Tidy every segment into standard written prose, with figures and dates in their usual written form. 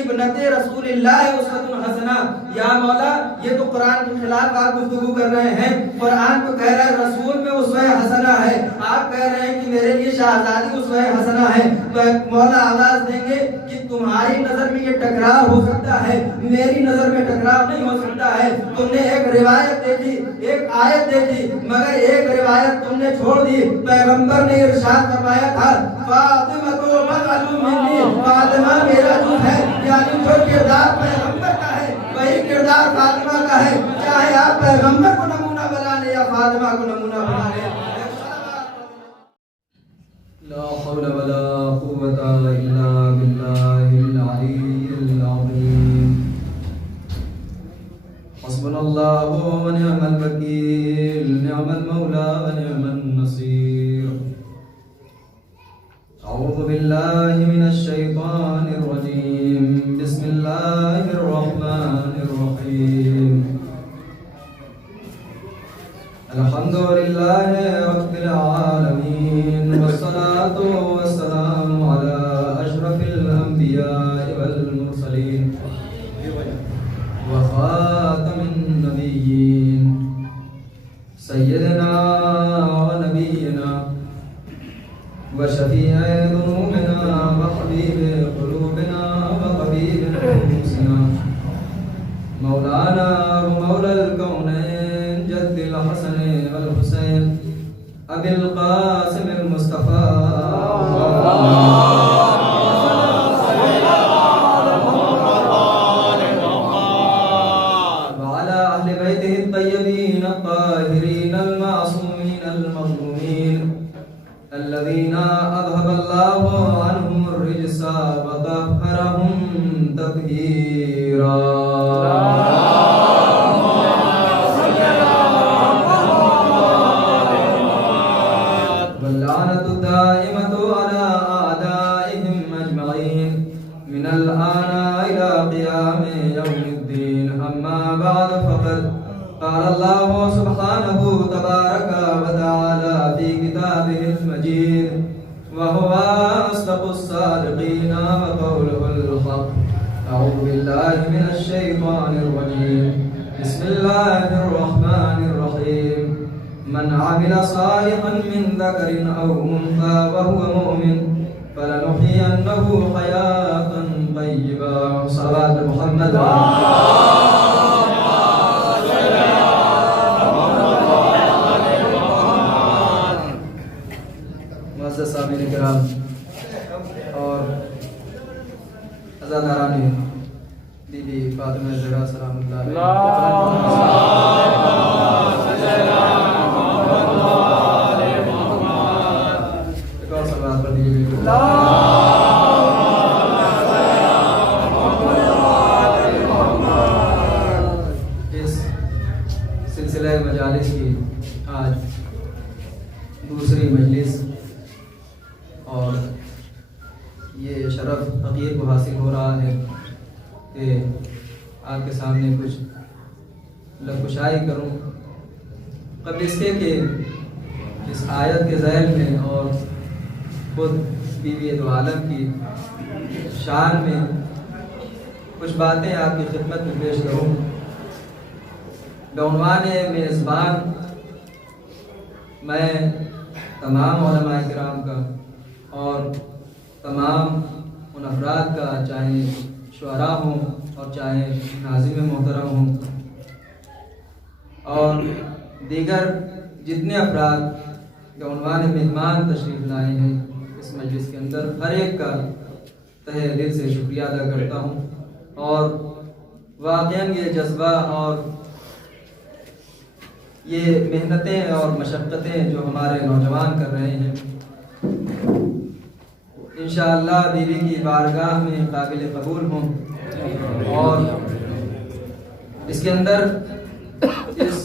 ابنت رسول اللہ اسوۃ حسنہ۔ یا مولا یہ تو قرآن کے خلاف آپ گفتگو کر رہے ہیں، قرآن تو کہہ رہا ہے رسول میں اسوہ حسنہ ہے، آپ کہہ رہے ہیں کہ میرے لیے شہزادی اسوہ حسنہ ہے۔ تو مولا آواز دیں گے کہ تمہاری نظر میں یہ ٹکراؤ ہو سکتا ہے، میری نظر میں ٹکراؤ نہیں ہو سکتا ہے۔ تم نے ایک روایت دیکھی، ایک آیت دیکھی، مگر ایک روایت تم نے چھوڑ دی۔ پیغمبر نے ارشاد فرمایا تھا فاطمہ تو مظلوم منی، فاطمہ میرا جو ہے، یعنی جو کردار پیغمبر کا ہے وہی کردار فاطمہ کا ہے، چاہے آپ پیغمبر کو نمونہ بنا لیں یا فاطمہ کو نمونہ بنا لیں۔ لا حول ولا قوة الا بالله العلي العظيم۔ حسبنا الله ونعم الوكيل، نعم المولى ونعم النصير۔ أعوذ بالله من الشيطان الرجيم، بسم الله الرحمن الرحيم۔ الحمد لله رب العالمين، والصلاة والسلام على أشرف الأنبياء والمرسلين وخاتم النبيين سيدنا ونبينا وشفيع ذنوبنا وحبيب قلوبنا وطبيب نفوسنا مولانا ومولى الكونين جد الحسن والحسين أبي القاسم المصطفى وعلى أهل بيته الطيبين الطاهرين المعصومين المظلومين الذين أذهب الله عنهم الرجس وطهرهم تطهيرا۔ واللعنة الدائمة على أعدائهم أجمعين من الآن إلى قيام يوم الدين، أما بعد فقد قال الله سبحانه تبارك وتعالى في كتابه المجيد وهو أصدق الصادقين وقوله الحق۔ أعوذ بالله من الشيطان الرجيم، بسم الله الرحمن الرحيم۔ من عمل صالحا من ذكر أو أنثى وهو مؤمن فلنحيينه حياة طيبة۔ صلوات محمد معزز سامعین کرام اور عزاداران بی بی فاطمہ زہرا سلام اللہ علیہ ایک اور صلوات پڑھ دیجیے۔ اس سلسلہ مجالس کی آج دوسری مجلس اور یہ شرف حقیر کو حاصل ہو رہا ہے کہ آپ کے سامنے کچھ لفظ کروں، قبل اس کے کہ اس آیت کے ذیل میں اور خود بیوی دو عالم کی شان میں کچھ باتیں آپ کی خدمت میں پیش کروں۔ بعنوان میزبان میں تمام علماء کرام کا اور تمام ان افراد کا، چاہے شعراء ہوں اور چاہے ناظم محترم ہوں اور دیگر جتنے افراد کے عنوان مہمان تشریف لائے ہیں اس مجلس کے اندر، ہر ایک کا تہہ دل سے شکریہ ادا کرتا ہوں۔ اور واقعاً یہ جذبہ اور یہ محنتیں اور مشقتیں جو ہمارے نوجوان کر رہے ہیں انشاءاللہ بیوی کی بارگاہ میں قابل قبول ہوں۔ اور اس کے اندر اس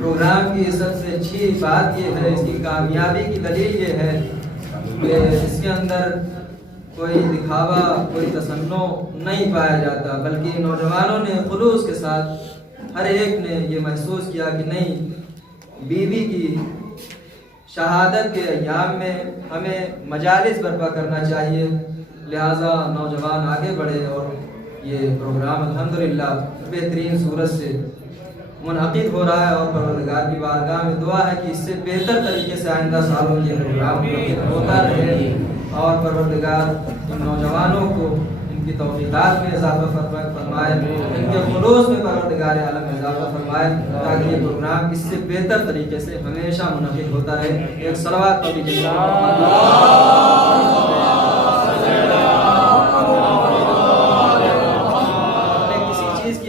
پروگرام کی سب سے اچھی بات یہ ہے، اس کی کامیابی کی دلیل یہ ہے کہ اس کے اندر کوئی دکھاوا، کوئی تصنع نہیں پایا جاتا، بلکہ نوجوانوں نے خلوص کے ساتھ ہر ایک نے یہ محسوس کیا کہ نہیں، بیوی کی شہادت کے ایام میں ہمیں مجالس برپا کرنا چاہیے، لہٰذا نوجوان آگے بڑھے اور یہ پروگرام الحمدللہ بہترین صورت سے منعقد ہو رہا ہے، اور پروردگار کی بارگاہ میں دعا ہے کہ اس سے بہتر طریقے سے آئندہ سالوں میں یہ پروگرام منعقد ہوتا رہے، اور پروردگار ان نوجوانوں کو ان کی توفیقات میں اضافہ فرمائے، ان کے خلوص میں پروردگار عالم اضافہ فرمائے، تاکہ یہ پروگرام اس سے بہتر طریقے سے ہمیشہ منعقد ہوتا رہے۔ ایک صلوات پڑھ لیجیے۔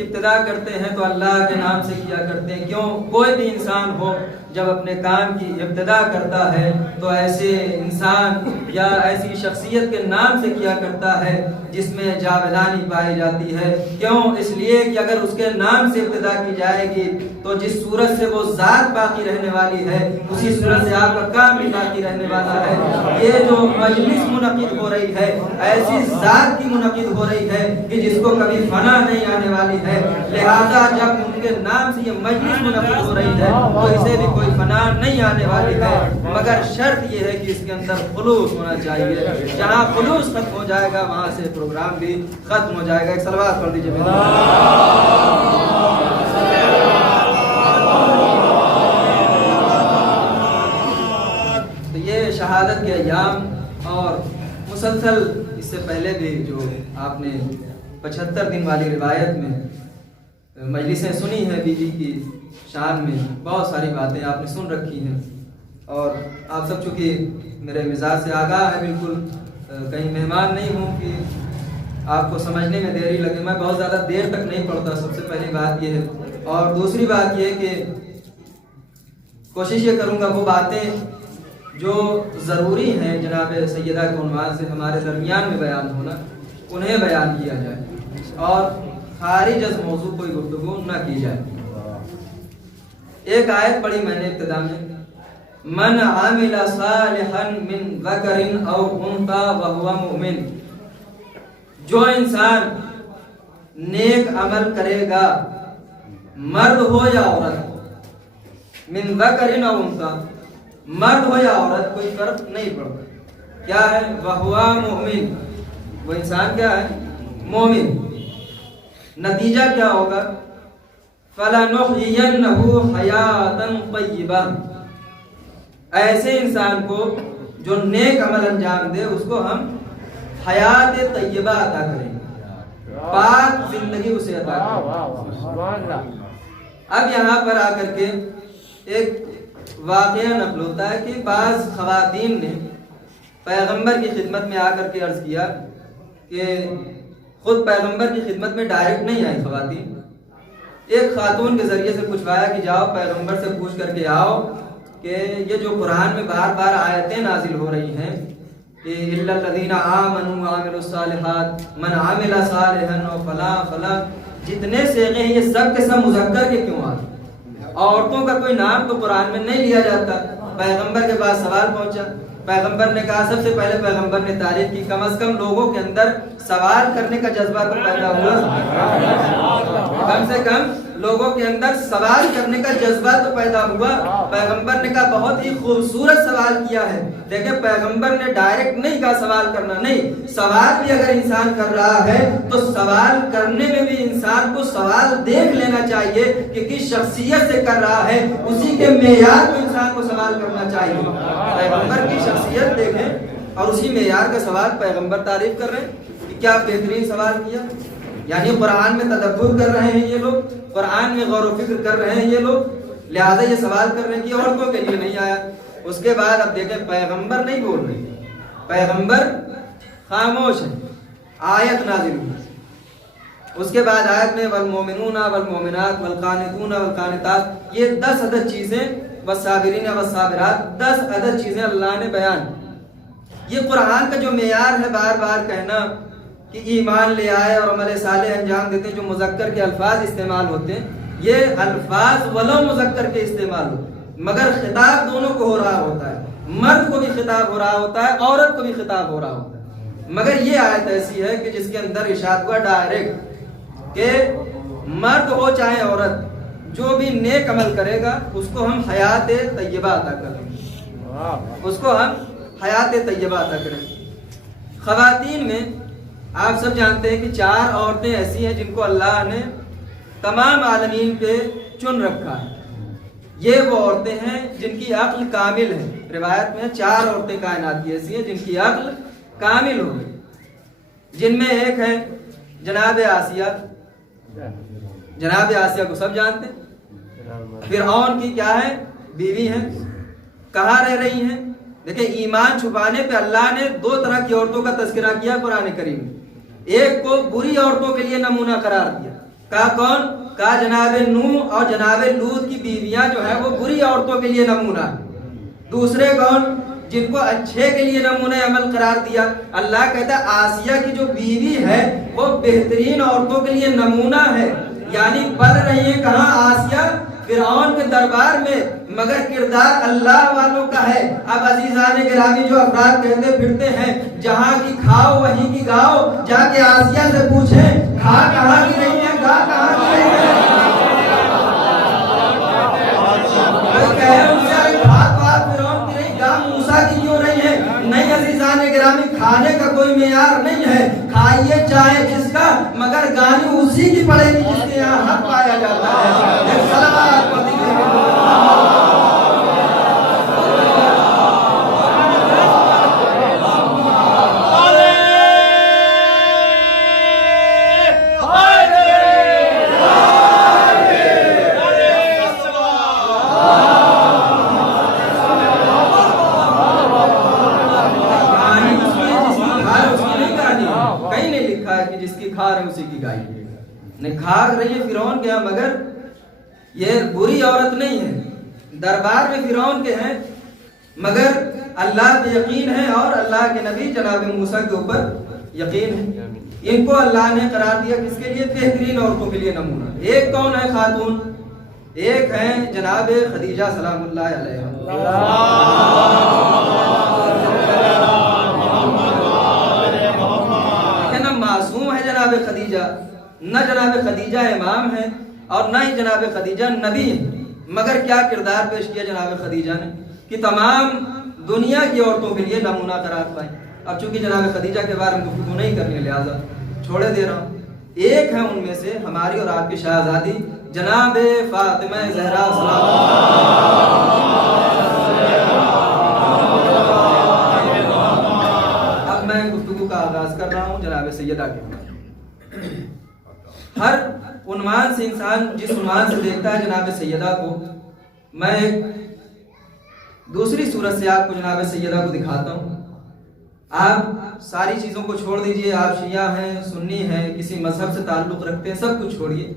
ابتدا کرتے ہیں تو اللہ کے نام سے کیا کرتے ہیں، کیوں؟ کوئی بھی انسان ہو جب اپنے کام کی ابتدا کرتا ہے تو ایسے انسان یا ایسی شخصیت کے نام سے کیا کرتا ہے جس میں جاودانی پائی جاتی ہے۔ کیوں؟ اس لیے کہ اگر اس کے نام سے ابتدا کی جائے گی تو جس صورت سے وہ ذات باقی رہنے والی ہے اسی صورت سے آپ کا کام بھی باقی رہنے والا ہے۔ یہ جو مجلس منعقد ہو رہی ہے ایسی ذات کی منعقد ہو رہی ہے کہ جس کو کبھی فنا نہیں آنے والی ہے، لہذا جب ان کے نام سے یہ مجلس منعقد ہو رہی ہے تو اسے بھی کوئی فنا نہیں آنے والی ہے، مگر شرط یہ ہے کہ اس کے اندر خلوص ہونا چاہیے۔ جہاں خلوص ختم ہو جائے گا وہاں سے پروگرام بھی ختم ہو جائے گا۔ ایک صلوات پڑھ دیجیے۔ تو یہ شہادت کے ایام اور مسلسل اس سے پہلے بھی جو آپ نے 75 دن والی روایت میں مجلسیں سنی ہیں بی بی کی شان میں، بہت ساری باتیں آپ نے سن رکھی ہیں، اور آپ سب چونکہ میرے مزاج سے آگاہ ہے، بالکل کہیں مہمان نہیں ہوں کہ آپ کو سمجھنے میں دیری لگے۔ میں بہت زیادہ دیر تک نہیں پڑھتا، سب سے پہلی بات یہ ہے، اور دوسری بات یہ کہ کوشش یہ کروں گا وہ باتیں جو ضروری ہیں جناب سیدہ کے عنوان سے ہمارے درمیان میں بیان ہونا انہیں بیان کیا جائے، اور خارج از موضوع کوئی گفتگو نہ کی جائے۔ ایک آیت پڑھی میں نے ابتدا میں، من عامل صالحا من ذکر او انثى وهو مؤمن، جو انسان نیک عمل کرے گا مرد ہو یا عورت، من ذکر او انثى، مرد ہو یا عورت کوئی فرق نہیں پڑتا، کیا ہے؟ وهو مؤمن، وہ انسان کیا ہے؟ مومن۔ نتیجہ کیا ہوگا؟ فَلَنُحْيِيَنَّهُ حَيَاةً طَيِّبَةً، ایسے انسان کو جو نیک عمل انجام دے اس کو ہم حیات طیبہ عطا کریں گے، پاک زندگی اسے عطا کریں گے۔ اب یہاں پر آ کر کے ایک واقعہ نقل ہوتا ہے کہ بعض خواتین نے پیغمبر کی خدمت میں آ کر کے عرض کیا کہ خود پیغمبر کی خدمت میں ڈائریکٹ نہیں آئی خواتین، ایک خاتون کے ذریعے سے پوچھوایا کہ جاؤ پیغمبر سے پوچھ کر کے آؤ کہ یہ جو قرآن میں بار بار آیتیں نازل ہو رہی ہیں کہ الا الذین آمنوا وعملوا الصالحات من عمل صالحا فلا فلا، جتنے صیغے ہیں یہ سب کے سب مذکر کے کیوں آ رہے؟ عورتوں کا کوئی نام تو قرآن میں نہیں لیا جاتا۔ پیغمبر کے پاس سوال پہنچا، پیغمبر نے کہا، سب سے پہلے پیغمبر نے تعریف کی، کم از کم لوگوں کے اندر سوال کرنے کا جذبہ تو پیدا ہوا، کم سے کم لوگوں کے اندر سوال کرنے کا جذبہ تو پیدا ہوا۔ پیغمبر نے کہا بہت ہی خوبصورت سوال کیا ہے، دیکھیں پیغمبر نے ڈائریکٹ نہیں کہا سوال کرنا، نہیں، سوال بھی اگر انسان کر رہا ہے تو سوال کرنے میں بھی انسان کو سوال دیکھ لینا چاہیے کہ کس شخصیت سے کر رہا ہے، اسی کے معیار کو انسان کو سوال کرنا چاہیے۔ پیغمبر کی شخصیت دیکھیں اور اسی معیار کا سوال پیغمبر تعریف کر رہے ہیں کہ کیا بہترین سوال کیا، یعنی قرآن میں تدبر کر رہے ہیں یہ لوگ، قرآن میں غور و فکر کر رہے ہیں یہ لوگ، لہذا یہ سوال کرنے کی عورتوں کے لیے نہیں آیا۔ اس کے بعد اب دیکھیں پیغمبر نہیں بول رہے، پیغمبر خاموش ہے، آیت نازل ہوئی، اس کے بعد آیت میں والمومنون والمومنات والقانتون والقانتات، یہ 10 عدد چیزیں، والصابرین والصابرات، 10 عدد چیزیں اللہ نے بیان۔ یہ قرآن کا جو معیار ہے بار بار کہنا کہ ایمان لے آئے اور عمل صالح انجام دیتے ہیں، جو مذکر کے الفاظ استعمال ہوتے ہیں یہ الفاظ ولو مذکر کے استعمال ہوتے ہیں، مگر خطاب دونوں کو ہو رہا ہوتا ہے، مرد کو بھی خطاب ہو رہا ہوتا ہے، عورت کو بھی خطاب ہو رہا ہوتا ہے، مگر یہ آیت ایسی ہے کہ جس کے اندر ارشاد ہوا ڈائریکٹ کہ مرد ہو چاہے عورت جو بھی نیک عمل کرے گا اس کو ہم حیات طیبہ عطا کریں گے، اس کو ہم حیات طیبہ عطا کریں گے۔ خواتین میں آپ سب جانتے ہیں کہ 4 عورتیں ایسی ہیں جن کو اللہ نے تمام عالمین پہ چن رکھا ہے. یہ وہ عورتیں ہیں جن کی عقل کامل ہے. روایت میں 4 عورتیں کائنات کی ایسی ہیں جن کی عقل کامل ہو گئی، جن میں ایک ہے جناب آسیہ. جناب آسیہ کو سب جانتے ہیں. فرعون کی کیا ہے؟ بیوی ہیں. کہاں رہ رہی ہیں؟ دیکھیں ایمان چھپانے پہ اللہ نے 2 طرح کی عورتوں کا تذکرہ کیا قرآن کریم میں. ایک کو بری عورتوں کے لیے نمونہ قرار دیا. کہا کون؟ کہا جناب نوح اور جناب لوط کی بیویاں جو ہیں وہ بری عورتوں کے لیے نمونہ. دوسرے کون؟ جن کو اچھے کے لیے نمونہ عمل قرار دیا. اللہ کہتا ہے آسیہ کی جو بیوی ہے وہ بہترین عورتوں کے لیے نمونہ ہے. یعنی پڑھ رہی ہیں کہاں؟ آسیہ فرعون کے دربار میں، مگر کردار اللہ والوں کا ہے. اب عزیزان گرامی جو افراد کہتے پھرتے ہیں جہاں کی کھاؤ وہیں کی گاؤ، جا کے آسیہ سے پوچھیں کھا کہاں کی رہی ہے، گا کہاں کی رہی ہے. کوئی کہے ان سے کھا تو آپ فرعون کی رہی، گا موسیٰ کی کیوں رہی ہے؟ نہیں عزیزان گرامی، کھانے کا کوئی معیار نہیں ہے. کھائیے چاہے جس کا، مگر گانی اسی کی پڑے گی جس کے یہاں حق پایا جاتا ہے. ایک صلوات پڑھ دیجیے. کھا رہی ہے فرعون کے ہاں، مگر یہ بری عورت نہیں ہے. دربار میں فرعون کے ہیں مگر اللہ پہ یقین ہے اور اللہ کے نبی جناب موسیٰ کے اوپر یقین ہے. ان کو اللہ نے قرار دیا کس کے لیے؟ بہترین عورتوں کے لیے نمونہ. ایک کون ہے خاتون؟ ایک ہے جناب خدیجہ سلام اللہ علیہ. نا معصوم ہے جناب خدیجہ، نہ جناب خدیجہ امام ہے اور نہ ہی جناب خدیجہ نبی ہے. مگر کیا کردار پیش کیا جناب خدیجہ نے کہ تمام دنیا کی عورتوں کے لیے نمونہ قرار پائے. اب چونکہ جناب خدیجہ کے بارے میں گفتگو نہیں کرنے لہٰذا چھوڑے دے رہا ہوں. ایک ہے ان میں سے ہماری اور آپ کی شہزادی جناب فاطمہ زہرا سلام اللہ. اب میں گفتگو کا آغاز کر رہا ہوں جناب سیدہ کے. ہر عنوان سے انسان جس عنوان سے دیکھتا ہے جناب سیدہ کو، میں ایک دوسری صورت سے آپ کو جناب سیدہ کو دکھاتا ہوں. آپ ساری چیزوں کو چھوڑ دیجئے، آپ شیعہ ہیں، سنی ہیں، کسی مذہب سے تعلق رکھتے ہیں، سب کچھ چھوڑیے.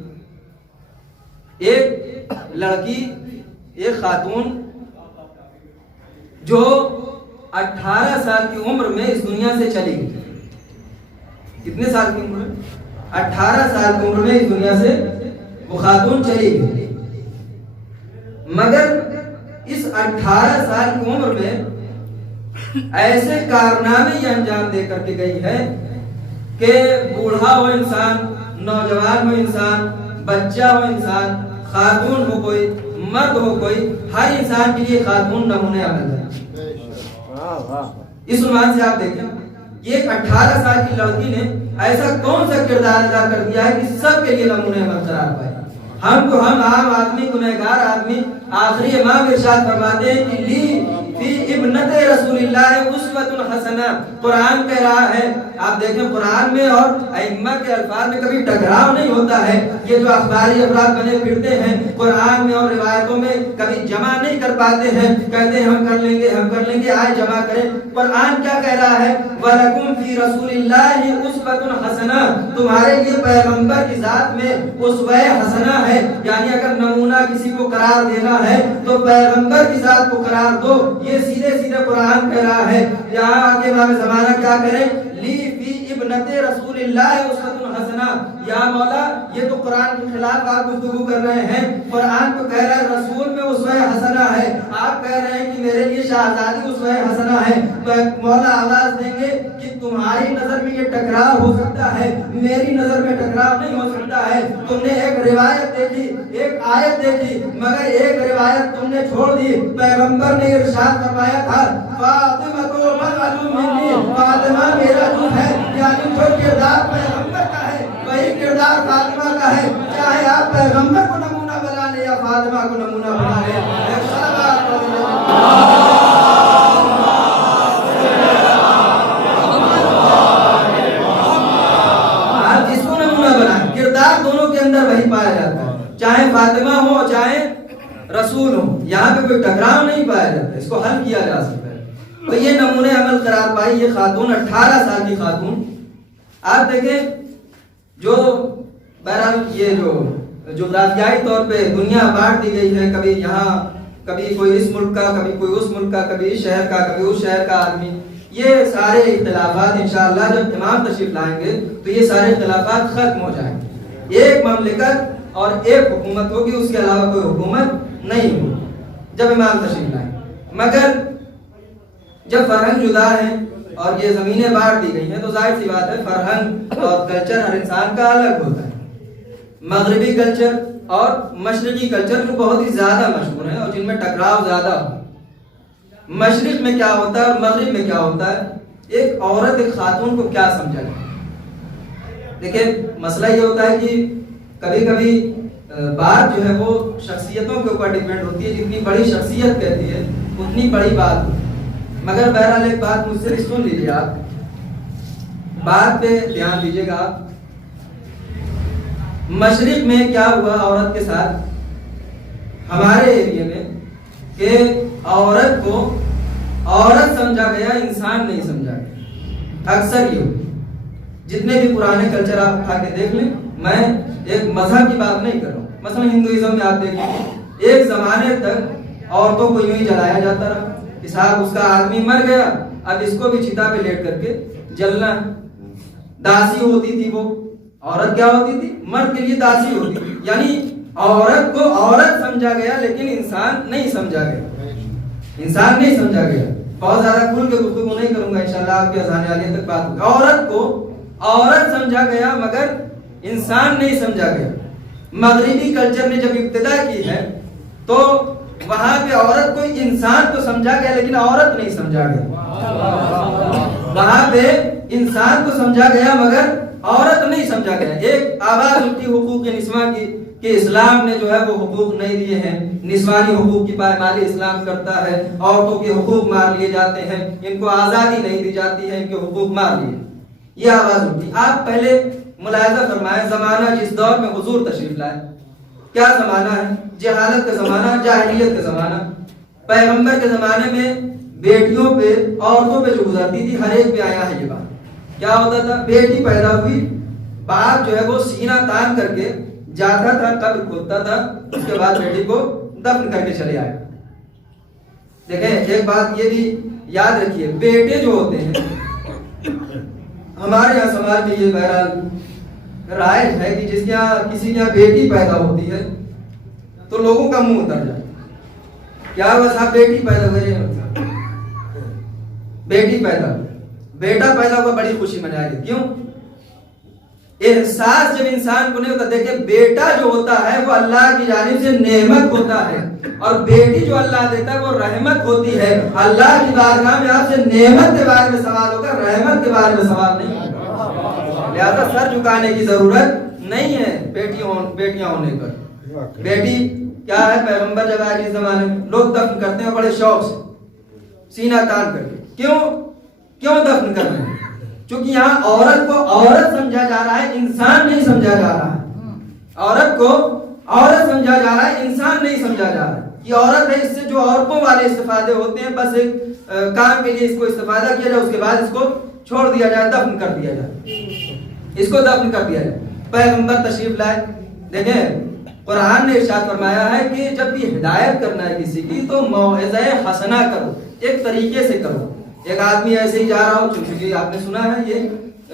ایک لڑکی، ایک خاتون جو 18 سال کی عمر میں اس دنیا سے چلی گئی. کتنے سال کی عمر میں؟ 18 سال کی عمر میں اس دنیا سے وہ خاتون چلی گئی. مگر اس 18 سال کی عمر میں ایسے کارنامے یہ انجام دے کر کے گئی ہے کہ بوڑھا ہو انسان، نوجوان ہو انسان، بچہ ہو انسان، خاتون ہو کوئی، مرد ہو کوئی، ہر انسان کے لیے خاتون نمونے عمل ہے. اس عنوان سے آپ دیکھیں یہ 18 سال کی لڑکی نے ایسا کون سا کردار ادا کر دیا ہے کہ سب کے لیے نمونے عمل قرار پائے. ہم کو، ہم عام آدمی، گنہگار آدمی، آخری امام ارشاد فرماتے ہیں کہ لی فی ابنت رسول اللہ اسوۃ حسنہ. قرآن کہہ رہا ہے، آپ دیکھیں قرآن میں اور ائمہ کے الفاظ میں کبھی ٹکراؤ نہیں ہوتا ہے. یہ جو اخباری افراد بنے پھرتے ہیں قرآن میں اور روایتوں میں کبھی جمع نہیں کر پاتے ہیں، کہتے ہیں ہم کر لیں گے، ہم کر لیں گے، آئے جمع کریں. قرآن کیا کہہ رہا ہے؟ وَلَكُمْ فِي رَسُولِ اللَّهِ أُسْوَةٌ حَسَنَةٌ. تمہارے لیے پیغمبر کی ذات میں اسوہ حسنہ ہے. یعنی اگر نمونہ کسی کو قرار دینا ہے تو پیغمبر کی ذات کو قرار دو. یہ سیدھے سیدھے قرآن کہہ رہا ہے. یہاں آگے امام زمانہ کیا کریں؟ لی فی ابن سنت رسول اللہ اسوۃ حسنہ. یا مولا یہ تو قرآن کے خلاف آپ گفتگو کر رہے ہیں. قرآن تو کہہ رہا ہے رسول میں اسوہ حسنہ ہے, آپ کہہ رہے ہیں کہ میرے لیے شہزادی اسوہ حسنہ ہے. تو مولا آواز دیں گے کہ تمہاری نظر میں یہ ٹکراؤ ہو سکتا ہے, میری نظر میں ٹکراؤ نہیں ہو سکتا ہے. تم نے ایک روایت دیکھی, ایک آیت دیکھی, مگر ایک روایت تم نے چھوڑ دی. پیغمبر نے ارشاد فرمایا تھا فاطمہ تو مظلوم منی, فاطمہ میرا جز ہے. یعنی جو کردار پیغمبر کا ہے وہی کردار فاطمہ کا ہے. چاہے آپ پیغمبر کو نمونہ بنا لیں یا فاطمہ کو نمونہ بنا لیں. آپ جس کو نمونہ بنائیں, کردار دونوں کے اندر وہی پایا جاتا ہے, چاہے فاطمہ ہو چاہے رسول ہو. یہاں پہ کوئی ٹکراؤ نہیں پایا جاتا, اس کو حل کیا جا سکتا ہے. تو یہ نمونے عمل قرار پائی یہ خاتون, 18 سال کی خاتون. آپ دیکھیں جو بہرحال یہ جو جغرافیائی طور پہ دنیا بانٹ دی گئی ہے, کبھی یہاں, کبھی کوئی اس ملک کا, کبھی کوئی اس ملک کا, کبھی اس شہر کا, کبھی اس شہر کا آدمی. یہ سارے اختلافات انشاءاللہ جب امام تشریف لائیں گے تو یہ سارے اختلافات ختم ہو جائیں گے. ایک مملکت اور ایک حکومت ہوگی, اس کے علاوہ کوئی حکومت نہیں ہوگی جب امام تشریف لائیں. مگر جب فرہنگ جدا ہے اور یہ زمینیں بانٹ دی گئی ہیں تو ظاہر سی بات ہے فرہنگ اور کلچر ہر انسان کا الگ ہوتا ہے. مغربی کلچر اور مشرقی کلچر جو بہت ہی زیادہ مشہور ہیں اور جن میں ٹکراؤ زیادہ ہو. مشرق میں کیا ہوتا ہے اور مغرب میں کیا ہوتا ہے, ایک عورت ایک خاتون کو کیا سمجھا جائے. دیکھیں مسئلہ یہ ہوتا ہے کہ کبھی کبھی بات جو ہے وہ شخصیتوں کے اوپر ڈیپینڈ ہوتی ہے. جتنی بڑی شخصیت کہتی ہے اتنی بڑی بات ہوتی ہے. مگر بہرحال ایک بات مجھ سے سن لیجیے, آپ بات پہ دھیان دیجیے گا. آپ مشرق میں کیا ہوا عورت کے ساتھ ہمارے ایریے میں کہ عورت کو عورت سمجھا گیا, انسان نہیں سمجھا گیا. اکثر یہ جتنے بھی پرانے کلچر آپ اٹھا کے دیکھ لیں, میں ایک مذہب کی بات نہیں کر رہا ہوں. مثلا ہندوازم میں آپ دیکھیں ایک زمانے تک عورتوں کو یوں ہی جلایا جاتا رہا کہ صاحب اس کا آدمی مر گیا, اب اس کو بھی چتا پہ لیٹ کر کے جلنا. داسی ہوتی تھی وہ عورت, کیا ہوتی تھی, مرد کے لیے داسی ہوتی تھی. یعنی عورت کو عورت سمجھا گیا لیکن انسان نہیں سمجھا گیا, انسان نہیں سمجھا گیا. بہت زیادہ کھل کے گفتگو نہیں کروں گا, انشاءاللہ آپ کے اذان عالیہ تک بات ہوگی. عورت کو عورت سمجھا گیا مگر انسان نہیں سمجھا گیا. مغربی کلچر نے جب ابتدا کی ہے تو وہاں پہ عورت کو انسان تو سمجھا گیا لیکن عورت نہیں سمجھا گیا. وہاں پہ انسان کو سمجھا گیا مگر عورت نہیں سمجھا گیا. ایک آواز اٹھی حقوق نسواں کی کہ اسلام نے جو ہے وہ حقوق نہیں دیے ہیں, نسوانی حقوق کی پائمالی اسلام کرتا ہے, عورتوں کے حقوق مار لیے جاتے ہیں, ان کو آزادی نہیں دی جاتی ہے, ان کے حقوق مار لیے. یہ آواز اٹھی. آپ پہلے ملاحظہ فرمائیں زمانہ جس دور میں حضور تشریف لائے, کیا زمانہ ہے, جہالت کا زمانہ, جاہلیت کا زمانہ. پیغمبر کے زمانے میں بیٹیوں پہ, عورتوں پہ جو گزرتی تھی ہر ایک پہ آیا ہے یہ بات. کیا ہوتا تھا, بیٹی پیدا ہوئی, باپ جو ہے وہ سینہ تان کر کے جاتا تھا, قبر کھودتا تھا, اس کے بعد بیٹی کو دفن کر کے چلے آئے. دیکھیں ایک بات یہ بھی یاد رکھیے, بیٹے جو ہوتے ہیں ہمارے یہاں سماج میں یہ بہرحال رائج ہے کہ جس کے یہاں کسی کے یہاں بیٹی پیدا ہوتی ہے تو لوگوں کا منہ اتر جائے. کیا ہوا صاحب, بیٹی پیدا ہوئی, بیٹی پیدا ہوئی, بیٹا پیدا ہوا, بڑی خوشی منائے گی. کیوں؟ احساس جب انسان کو نہیں ہوتا. دیکھیں بیٹا جو ہوتا ہے وہ اللہ کی جانب سے نعمت ہوتا ہے اور بیٹی جو اللہ دیتا ہے وہ رحمت ہوتی ہے. اللہ کی بارگاہ میں آپ سے نعمت کے بارے میں سوال ہوگا, رحمت کے بارے میں سوال نہیں ہوگا. لہذا سر جھکانے کی ضرورت نہیں ہے بیٹیاں ہونے پر. بیٹی کیا ہے, پیغمبر جب آئے اس زمانے میں لوگ دفن کرتے ہیں بڑے شوق سے, سینہ تان کر کے. کیوں دفن کر رہے ہیں؟ چونکہ یہاں عورت کو عورت سمجھا جا رہا ہے, انسان نہیں سمجھا جا رہا ہے. عورت کو عورت سمجھا جا رہا ہے, انسان نہیں سمجھا جا رہا ہے. یہ عورت ہے, اس سے جو عورتوں والے استفادے ہوتے ہیں بس ایک کام کے لیے اس کو استفادہ کیا جائے, اس کے بعد اس کو چھوڑ دیا جائے, دفن کر دیا جائے, اس کو دفن کر دیا جائے. پیغمبر تشریف لائے. دیکھیں قرآن نے ارشاد فرمایا ہے کہ جب بھی ہدایت کرنا ہے کسی کی تو موعظہ حسنہ کرو, ایک طریقے سے کرو. ایک آدمی ایسے ہی جا رہا ہو, چونکہ آپ نے سنا ہے یہ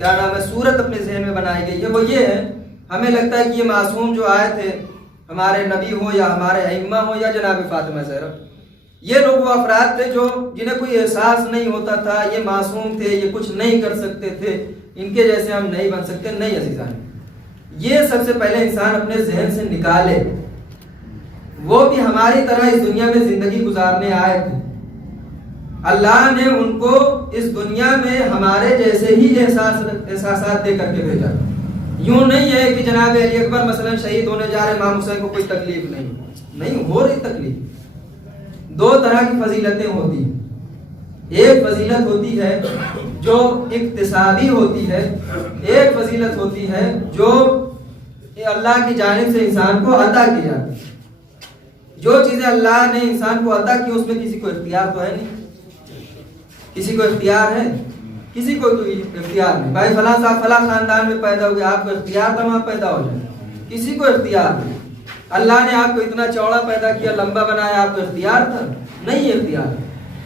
کیا نام ہے صورت اپنے ذہن میں بنائی گئی ہے وہ یہ ہے، ہمیں لگتا ہے کہ یہ معصوم جو آئے تھے ہمارے نبی ہو یا ہمارے ائمہ ہو یا جناب فاطمہ زہرا، یہ لوگ وہ افراد تھے جو جنہیں کوئی احساس نہیں ہوتا تھا، یہ معصوم تھے، یہ کچھ نہیں کر سکتے تھے، ان کے جیسے ہم نہیں بن سکتے. نہیں عزیزان، یہ سب سے پہلے انسان اپنے ذہن سے نکالے. وہ بھی ہماری طرح اس دنیا میں زندگی گزارنے آئے تھے. اللہ نے ان کو اس دنیا میں ہمارے جیسے ہی احساسات دے کر کے بھیجا. یوں نہیں ہے کہ جناب علی اکبر مثلا شہید ہونے جا رہے امام حسین کو کوئی تکلیف نہیں ہو رہی تکلیف. دو طرح کی فضیلتیں ہوتی ہیں. ایک فضیلت ہوتی ہے جو اکتسابی ہوتی ہے، ایک فضیلت ہوتی ہے جو اللہ کی جانب سے انسان کو عطا کی جاتی ہے. جو چیزیں اللہ نے انسان کو عطا کی اس میں کسی کو اختیار تو ہے نہیں. کسی کو اختیار ہے؟ کسی کو تو اختیار نہیں. بھائی فلاں صاحب فلاں خاندان میں پیدا ہوئے، آپ کو اختیار تھا وہاں پیدا ہو جائے؟ کسی کو اختیار نہیں. اللہ نے آپ کو اتنا چوڑا پیدا کیا، لمبا بنایا، آپ کو اختیار تھا؟ نہیں اختیار.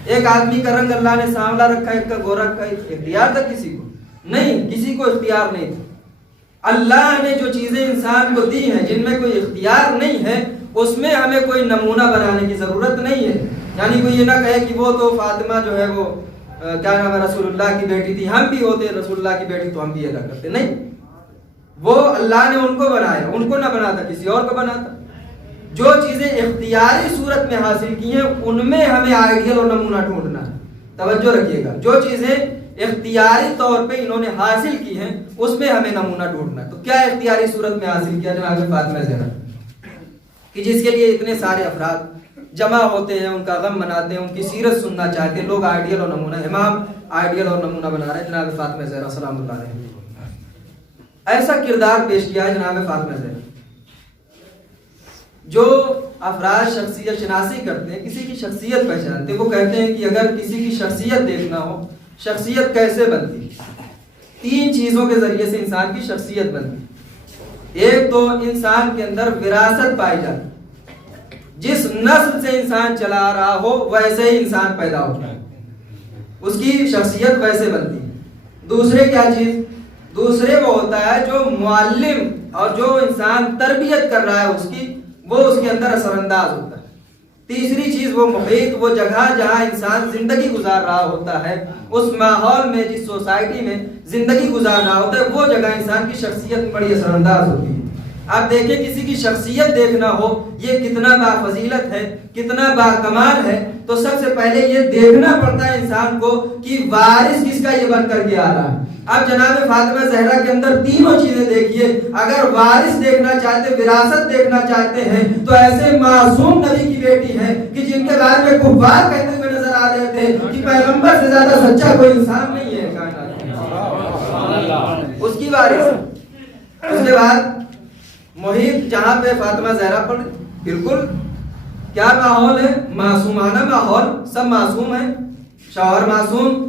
ایک آدمی کا رنگ اللہ نے سانولا رکھا، ایک کا گورا رکھا، اختیار تھا کسی کو؟ نہیں، کسی کو اختیار نہیں تھا. اللہ نے جو چیزیں انسان کو دی ہیں جن میں کوئی اختیار نہیں ہے، اس میں ہمیں کوئی نمونہ بنانے کی ضرورت نہیں ہے. یعنی کوئی یہ نہ کہے کہ وہ تو فاطمہ جو ہے وہ کیا نام ہے رسول اللہ کی بیٹی تھی، ہم بھی ہوتے رسول اللہ کی بیٹی تو ہم بھی ادا کرتے. نہیں، وہ اللہ نے ان کو بنایا، ان کو نہ بناتا کسی اور کو بناتا. جو چیزیں اختیاری صورت میں حاصل کی ہیں ان میں ہمیں آئیڈیل اور نمونہ ڈھونڈنا ہے. توجہ رکھیے گا، جو چیزیں اختیاری طور پہ انہوں نے حاصل کی ہیں اس میں ہمیں نمونہ ڈھونڈنا ہے. تو کیا اختیاری صورت میں حاصل کیا جناب فاطمہ زہرا کہ جس کے لیے اتنے سارے افراد جمع ہوتے ہیں، ان کا غم مناتے ہیں، ان کی سیرت سننا چاہتے ہیں. لوگ آئیڈیل اور نمونہ، امام آئیڈیل اور نمونہ بنا رہے ہیں جناب فاطمہ زہرا سلام اللہ علیہ. ایسا کردار پیش کیا ہے جناب فاطمہ زہرا. جو افراد شخصیت شناسی کرتے ہیں، کسی کی شخصیت پہچانتے ہیں، وہ کہتے ہیں کہ اگر کسی کی شخصیت دیکھنا ہو، شخصیت کیسے بنتی؟ 3 چیزوں کے ذریعے سے انسان کی شخصیت بنتی. ایک تو انسان کے اندر وراثت پائی جاتی، جس نسل سے انسان چلا رہا ہو ویسے ہی انسان پیدا ہوتا ہے، اس کی شخصیت ویسے بنتی. دوسرے کیا چیز؟ دوسرے وہ ہوتا ہے جو معلم اور جو انسان تربیت کر رہا ہے اس کی، وہ اس کے اندر اثر انداز ہوتا ہے. تیسری چیز وہ محیط، وہ جگہ جہاں انسان زندگی گزار رہا ہوتا ہے، اس ماحول میں جس سوسائٹی میں زندگی گزار رہا ہوتا ہے وہ جگہ انسان کی شخصیت میں بڑی اثر انداز ہوتی ہے. آپ دیکھیں کسی کی شخصیت دیکھنا ہو یہ کتنا با فضیلت ہے، کتنا با کمال ہے، تو سب سے پہلے یہ دیکھنا پڑتا ہے انسان کو کہ وارث کس کا یہ بن کر کے آ رہا ہے. اب جناب فاطمہ زہرا کے اندر تینوں چیزیں دیکھیے. اگر وارث دیکھنا چاہتے، وراثت دیکھنا چاہتے ہیں تو ایسے معصوم نبی کی بیٹی ہے کہ جن کے بارے میں کفار کہتے ہوئے نظر آ رہے تھے کہ پیغمبر سے زیادہ سچا کوئی انسان نہیں ہے کائنات میں، اس کی وارث. اس کے بعد محیط جہاں پہ فاطمہ زہرا پر بالکل کیا ماحول ہے؟ معصومانہ ماحول. سب معصوم ہیں، شوہر معصوم،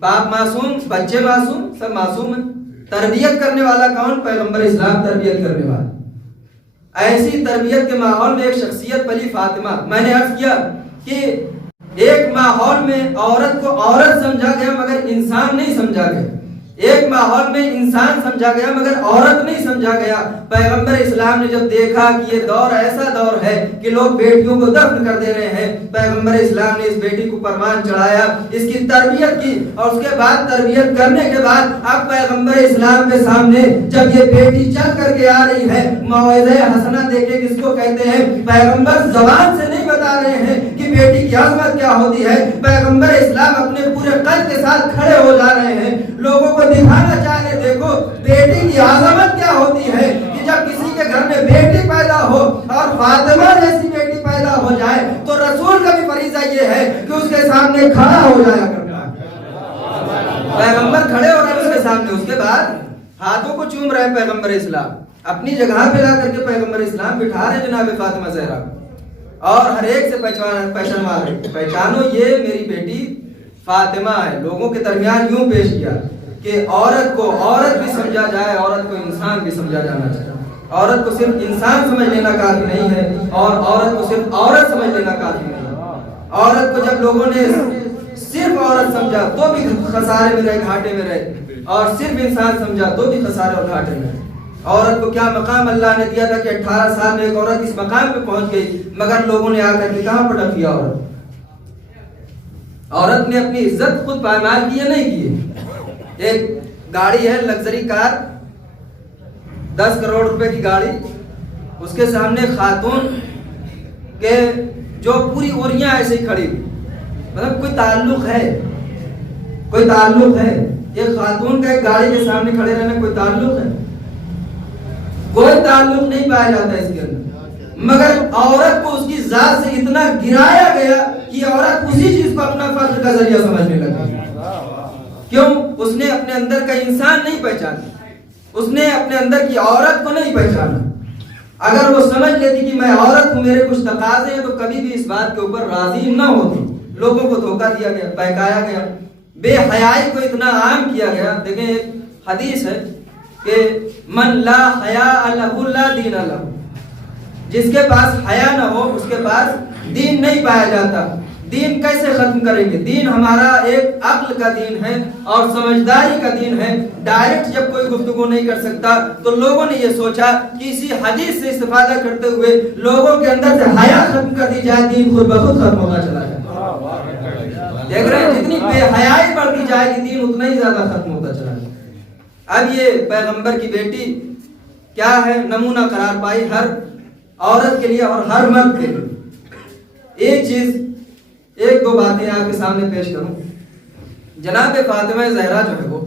باپ معصوم، بچے معصوم، سب معصوم ہیں. تربیت کرنے والا کون؟ پیغمبر اسلام تربیت کرنے والا. ایسی تربیت کے ماحول میں ایک شخصیت پلی فاطمہ. میں نے عرض کیا کہ ایک ماحول میں عورت کو عورت سمجھا گیا مگر انسان نہیں سمجھا گیا. ایک ماحول میں انسان سمجھا گیا مگر عورت نہیں سمجھا گیا. پیغمبر اسلام نے جب دیکھا کہ یہ دور ایسا دور ہے کہ لوگ بیٹیوں کو دفن کر دے رہے ہیں، پیغمبر اسلام نے اس بیٹی کو پروان چڑھایا، اس کی تربیت کی، اور اس کے بعد تربیت کرنے کے بعد اب پیغمبر اسلام کے سامنے جب یہ بیٹی چل کر کے آ رہی ہے، موعظہ حسنہ دیکھیں کس کو کہتے ہیں. پیغمبر زبان سے نہیں بتا رہے ہیں کہ بیٹی کی عظمت کیا ہوتی ہے. پیغمبر اسلام اپنے پورے قلب کے ساتھ کھڑے ہو جا رہے ہیں، لوگوں کو دکھانا چاہے دیکھو بیٹی کی عظمت کیا ہوتی ہے کہ جب کسی کے گھر میں بیٹی پیدا ہو اور فاطمہ جیسی بیٹی پیدا ہو جائے تو رسول کا بھی فریضہ یہ ہے کہ اس کے سامنے کھڑا ہو جایا کرتا ہے. پیغمبر کھڑے ہو رہے اس کے سامنے، اس کے بعد ہاتھوں کو چوم رہے پیغمبر اسلام، اپنی جگہ پہ لا کر کے پیغمبر اسلام بٹھا رہے جناب فاطمہ زہرا، اور ہر ایک سے پہچانوا رہے، پہچانو یہ میری بیٹی فاطمہ ہے. لوگوں کے درمیان یوں پیش کیا کہ عورت کو عورت بھی سمجھا جائے، عورت کو انسان بھی سمجھا جانا چاہیے. عورت کو صرف انسان سمجھ لینا کافی نہیں ہے، اور عورت کو صرف عورت سمجھ لینا کافی نہیں ہے. عورت کو جب لوگوں نے صرف عورت سمجھا تو بھی خسارے میں رہے، گھاٹے میں رہے، اور صرف انسان سمجھا تو بھی خسارے اور گھاٹے میں رہے۔ عورت کو کیا مقام اللہ نے دیا تھا کہ 18 سال میں ایک عورت اس مقام پہ پہنچ گئی، مگر لوگوں نے آ کر کے کہاں پٹک دیا عورت نے اپنی عزت خود پامال کی ہے نہیں کی؟ ایک گاڑی ہے لگژری کار، 10 کروڑ روپے کی گاڑی، اس کے سامنے خاتون کے جو پوری اوریاں ایسے ہی کھڑی، مطلب کوئی تعلق ہے، کوئی تعلق ہے؟ ایک خاتون کا ایک گاڑی کے سامنے کھڑے رہنا کوئی تعلق ہے؟ کوئی تعلق نہیں پایا جاتا اس کے اندر، مگر عورت کو اس کی ذات سے اتنا گرایا گیا کہ عورت اسی چیز کو اپنا فخر کا ذریعہ سمجھنے لگی۔ کیوں؟ اس نے اپنے اندر کا انسان نہیں پہچانا، اس نے اپنے اندر کی عورت کو نہیں پہچانا۔ اگر وہ سمجھ لیتی کہ میں عورت ہوں، میرے کچھ تقاضے ہیں، تو کبھی بھی اس بات کے اوپر راضی نہ ہوتی۔ لوگوں کو دھوکہ دیا گیا، بہکایا گیا، بے حیائی کو اتنا عام کیا گیا۔ دیکھیں ایک حدیث ہے کہ من لا حیاء لہ لا دین لہ، جس کے پاس حیا نہ ہو اس کے پاس دین نہیں پایا جاتا۔ دین کیسے ختم کریں گے؟ دین ہمارا ایک عقل کا دین ہے اور سمجھداری کا دین ہے۔ ڈائریکٹ جب کوئی گفتگو نہیں کر سکتا تو لوگوں نے یہ سوچا کہ اسی حدیث سے استفادہ کرتے ہوئے لوگوں کے اندر سے حیا ختم کر دی جائے، دین خود بخود ختم ہوتا چلا جائے۔ دیکھ رہے ہیں جتنی بے حیائی بڑھتی جائے گی دین اتنا ہی زیادہ ختم ہوتا چلا جائے۔ اب یہ پیغمبر کی بیٹی کیا ہے؟ نمونہ قرار پائی ہر عورت کے لیے اور ہر مرد کے لیے۔ ایک چیز، ایک دو باتیں آپ کے سامنے پیش کروں۔ جناب فاطمہ زہرا جو ہے وہ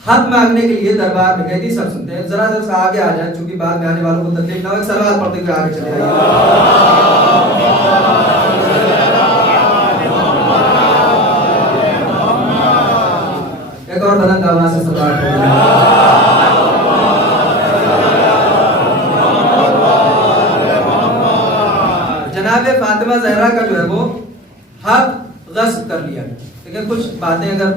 حق مانگنے کے لیے دربار میں گئی تھی، سب سنتے ہیں، ذرا سا آگے آ جائیں چونکہ بعد میں آنے والوں کو تکلیف نہ ہو، ایک سلوات پڑھتے ہوئے آگے چلے جائیں۔ ایک اور بلند آواز سے سلوات پڑھتے ہیں۔ جناب فاطمہ زہرا کا جو ہے وہ حق غصب کر لیا، لیکن کچھ باتیں اگر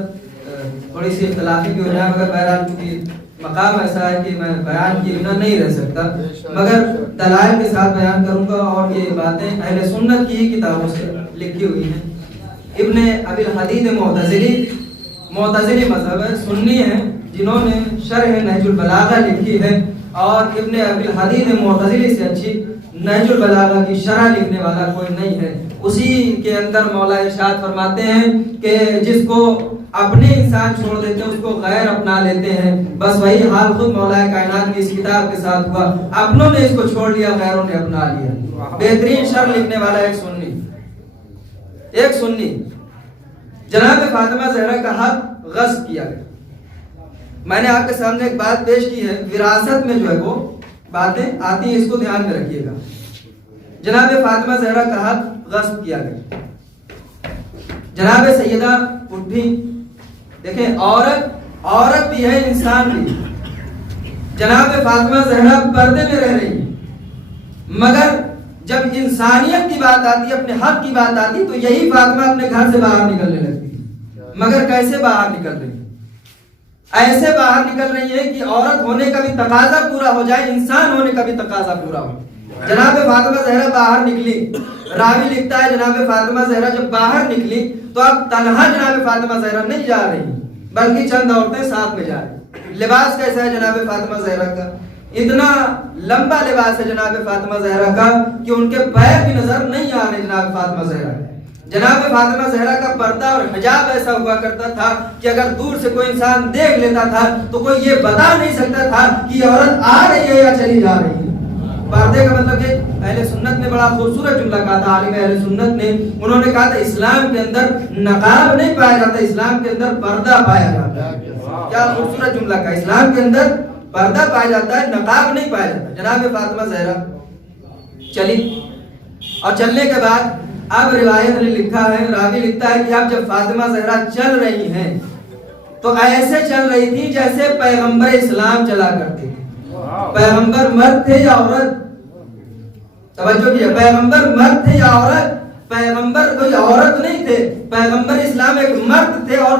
تھوڑی سی اختلافی بھی ہو جائے، مگر بہرحال کیونکہ مقام ایسا ہے کہ میں بیان کیے بنا نہیں رہ سکتا، مگر دلائل کے ساتھ بیان کروں گا، اور یہ باتیں اہل سنت کی ہی کتابوں سے لکھی ہوئی ہیں۔ ابن ابی الحدید معتزلی مذہب ہے، سنی ہیں، جنہوں نے شرح نہج البلاغہ لکھی ہے، اور ابن ابی الحدید معتزلی سے اچھی نہج البلاغہ کی شرح لکھنے والا کوئی نہیں ہے۔ اسی کے اندر مولا ارشاد فرماتے ہیں کہ جس کو اپنے انسان چھوڑ دیتے ہیں اس کو غیر اپنا لیتے ہیں، بس وہی حال خود مولا کائنات کی اس کتاب کے ساتھ ہوا، اپنوں نے اس کو چھوڑ لیا، غیروں نے اپنا لیا۔ بہترین شرح لکھنے والا ایک سنی جناب فاطمہ زہرا کا حق غصب کیا گیا۔ میں نے آپ کے سامنے ایک بات پیش کی ہے، وراثت میں جو ہے وہ باتیں آتی ہیں، اس کو دھیان میں رکھیے گا۔ جناب فاطمہ زہرا کا حق غصب کیا گیا۔ جناب سیدہ اٹھی، دیکھیں عورت بھی ہے، انسان بھی۔ جناب فاطمہ زہرا پردے میں رہ رہی، مگر جب انسانیت کی بات آتی، اپنے حق کی بات آتی، تو یہی فاطمہ اپنے گھر سے باہر نکلنے لگتی۔ مگر کیسے باہر نکل رہی؟ ایسے باہر نکل رہی ہے کہ عورت ہونے کا بھی تقاضا پورا ہو جائے، انسان ہونے کا بھی تقاضا پورا ہو۔ جناب فاطمہ زہرا باہر نکلی، راوی لکھتا ہے جناب فاطمہ زہرا جب باہر نکلی تو اب تنہا جناب فاطمہ زہرا نہیں جا رہی، بلکہ چند عورتیں ساتھ میں جا رہی۔ لباس کیسا ہے جناب فاطمہ زہرا کا؟ اتنا لمبا لباس ہے جناب فاطمہ زہرا کا کہ ان کے پیر بھی نظر نہیں آ رہے جناب فاطمہ زہرا۔ جناب فاطمہ زہرا کا پردہ اور حجاب ایسا ہوا کرتا تھا کہ اگر دور سے کوئی انسان دیکھ لیتا تھا تو کوئی یہ بتا نہیں سکتا تھا کہ یہ عورت آ رہی ہے یا چلی جا رہی ہے۔ پردے کا مطلب کہ اہل سنت نے بڑا خوبصورت جملہ کہا تھا، عالم اہل سنت نے، انہوں نے کہا تھا اسلام کے اندر نقاب نہیں پایا جاتا، اسلام کے اندر پردہ پایا جاتا ہے۔ کیا خوبصورت جملہ کہا، اسلام کے اندر پردہ پایا جاتا ہے، نقاب نہیں پایا جاتا۔ جناب فاطمہ زہرا چلی، اور چلنے کے بعد اب روایت نے لکھا ہے، راوی لکھتا ہے کہ اب جب فاطمہ زہرا چل رہی ہیں تو ایسے چل رہی تھی جیسے پیغمبر اسلام چلا کرتے تھے۔ پیغمبر مرد تھے یا عورت؟ توجہ کیجیے، پیغمبر مرد تھے یا عورت؟ پیغمبر کوئی عورت نہیں تھے، پیغمبر اسلام ایک مرد تھے اور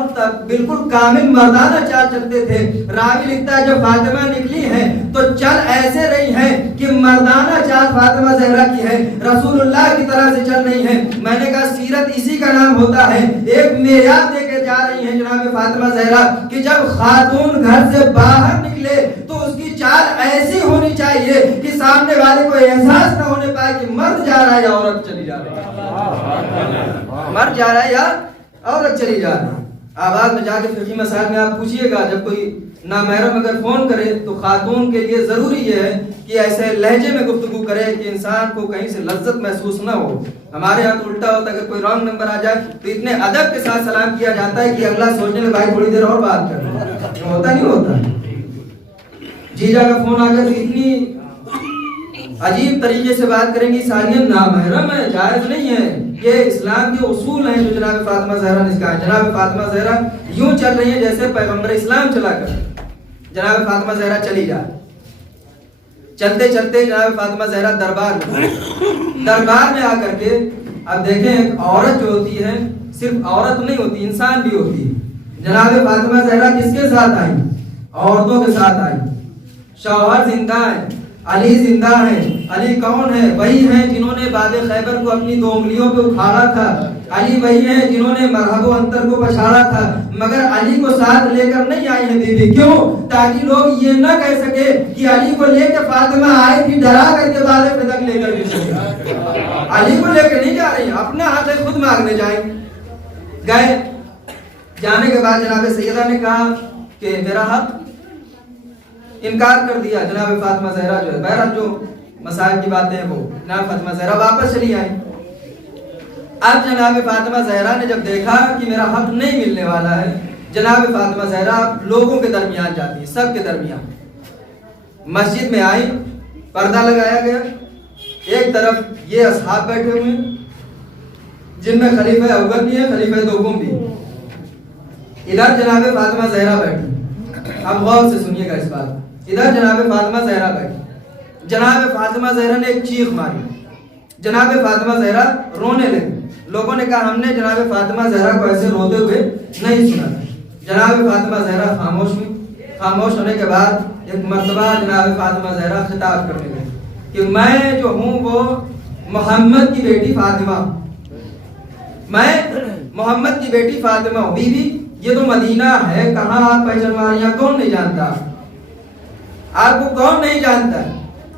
بالکل کامل مردانہ چال چلتے تھے۔ راوی لکھتا ہے جب فاطمہ نکلی ہیں تو چل ایسے رہی ہیں کہ مردانہ چال فاطمہ زہرا کی ہے، رسول اللہ کی طرح سے چل رہی ہیں۔ میں نے کہا سیرت اسی کا نام ہوتا ہے۔ ایک معیار دے کے جا رہی ہیں جناب فاطمہ زہرا کہ جب خاتون گھر سے باہر نکلے تو اس کی چال ایسی ہونی چاہیے کہ سامنے والے کو احساس نہ ہونے پائے کہ مرد جا رہا ہے یا عورت چلی جا رہی ہے، مرد جا رہا ہے یا عورت چلی جا رہی ہے۔ آواز میں جا کے فقہی مسائل میں آپ پوچھئے گا، جب کوئی نامحرم اگر فون کرے تو خاتون کے لیے ضروری یہ ہے کہ ایسے لہجے میں گفتگو کرے کہ انسان کو کہیں سے لذت محسوس نہ ہو۔ ہمارے ہاں تو الٹا ہوتا ہے، اگر کوئی رانگ نمبر آ جائے تو اتنے ادب کے ساتھ سلام کیا جاتا ہے کہ اگلا سوچنے میں بھائی تھوڑی دیر اور بات کر، ہوتا نہیں ہوتا۔ جیجا کا فون آ گیا تو اتنی عجیب طریقے سے بات کریں گی، ساریاں نامحرم ہے، جائز نہیں ہے۔ یہ اسلام کے اصول ہیں جو جناب فاطمہ زہرا نے سکھائے۔ جناب فاطمہ زہرا یوں چل رہی ہیں جیسے پیغمبر اسلام چلا کر۔ جناب فاطمہ زہرا چلی جا، چلتے چلتے جناب فاطمہ زہرا دربار میں آ کر کے اب دیکھیں ایک عورت جو ہوتی ہے صرف عورت نہیں ہوتی، انسان بھی ہوتی ہے۔ جناب فاطمہ زہرا کس کے ساتھ آئی؟ عورتوں کے ساتھ آئی۔ شوہر زندہ ہے، علی زندہ ہے۔ علی کون ہے؟ وہی ہیں جنہوں نے باب خیبر کو اپنی 2 انگلیوں پہ اٹھاڑا تھا۔ علی وہی ہیں جنہوں نے مرحب و انتر کو پچھاڑا تھا، مگر علی کو ساتھ لے کر نہیں آئی ہیں بیوی۔ کیوں؟ تاکہ لوگ یہ نہ کہہ سکے کہ علی کو لے کے فاطمہ آئی تھی ڈرا کر کے بال فدق لے کر کے علی کو لے کے نہیں جا رہی، اپنا حق خود مانگنے جائیں گئے۔ جانے کے بعد جناب سیدہ نے کہا کہ میرا حق انکار کر دیا۔ جناب فاطمہ زہرا جو ہے، بہرحال جو مسائل کی باتیں ہیں وہ جناب فاطمہ زہرا واپس چلی آئی۔ اب جناب فاطمہ زہرا نے جب دیکھا کہ میرا حق نہیں ملنے والا ہے، جناب فاطمہ زہرا لوگوں کے درمیان جاتی ہے، سب کے درمیان۔ مسجد میں آئی، پردہ لگایا گیا، ایک طرف یہ اصحاب بیٹھے ہوئے ہیں جن میں خلیفہ اول بھی ہے، خلیفہ دوم بھی، ادھر جناب فاطمہ زہرا بیٹھی۔ اب غور سے سنیے گا اس بات، ادھر جناب فاطمہ زہرا بیٹھی۔ جناب فاطمہ زہرا نے ایک چیخ ماری، جناب فاطمہ زہرا رونے لگی۔ لوگوں نے کہا ہم نے جناب فاطمہ زہرا کو ایسے روتے ہوئے نہیں سنا۔ جناب فاطمہ زہرا خاموش ہوئی۔ خاموش ہونے کے بعد ایک مرتبہ جناب فاطمہ زہرا خطاب کرنے لگی کہ میں جو ہوں وہ محمد کی بیٹی فاطمہ، میں محمد کی بیٹی فاطمہ ہوں۔ بیوی یہ تو مدینہ ہے، کہاں آپ پہچانواریاں، کون نہیں جانتا آپ کو، کون نہیں جانتا۔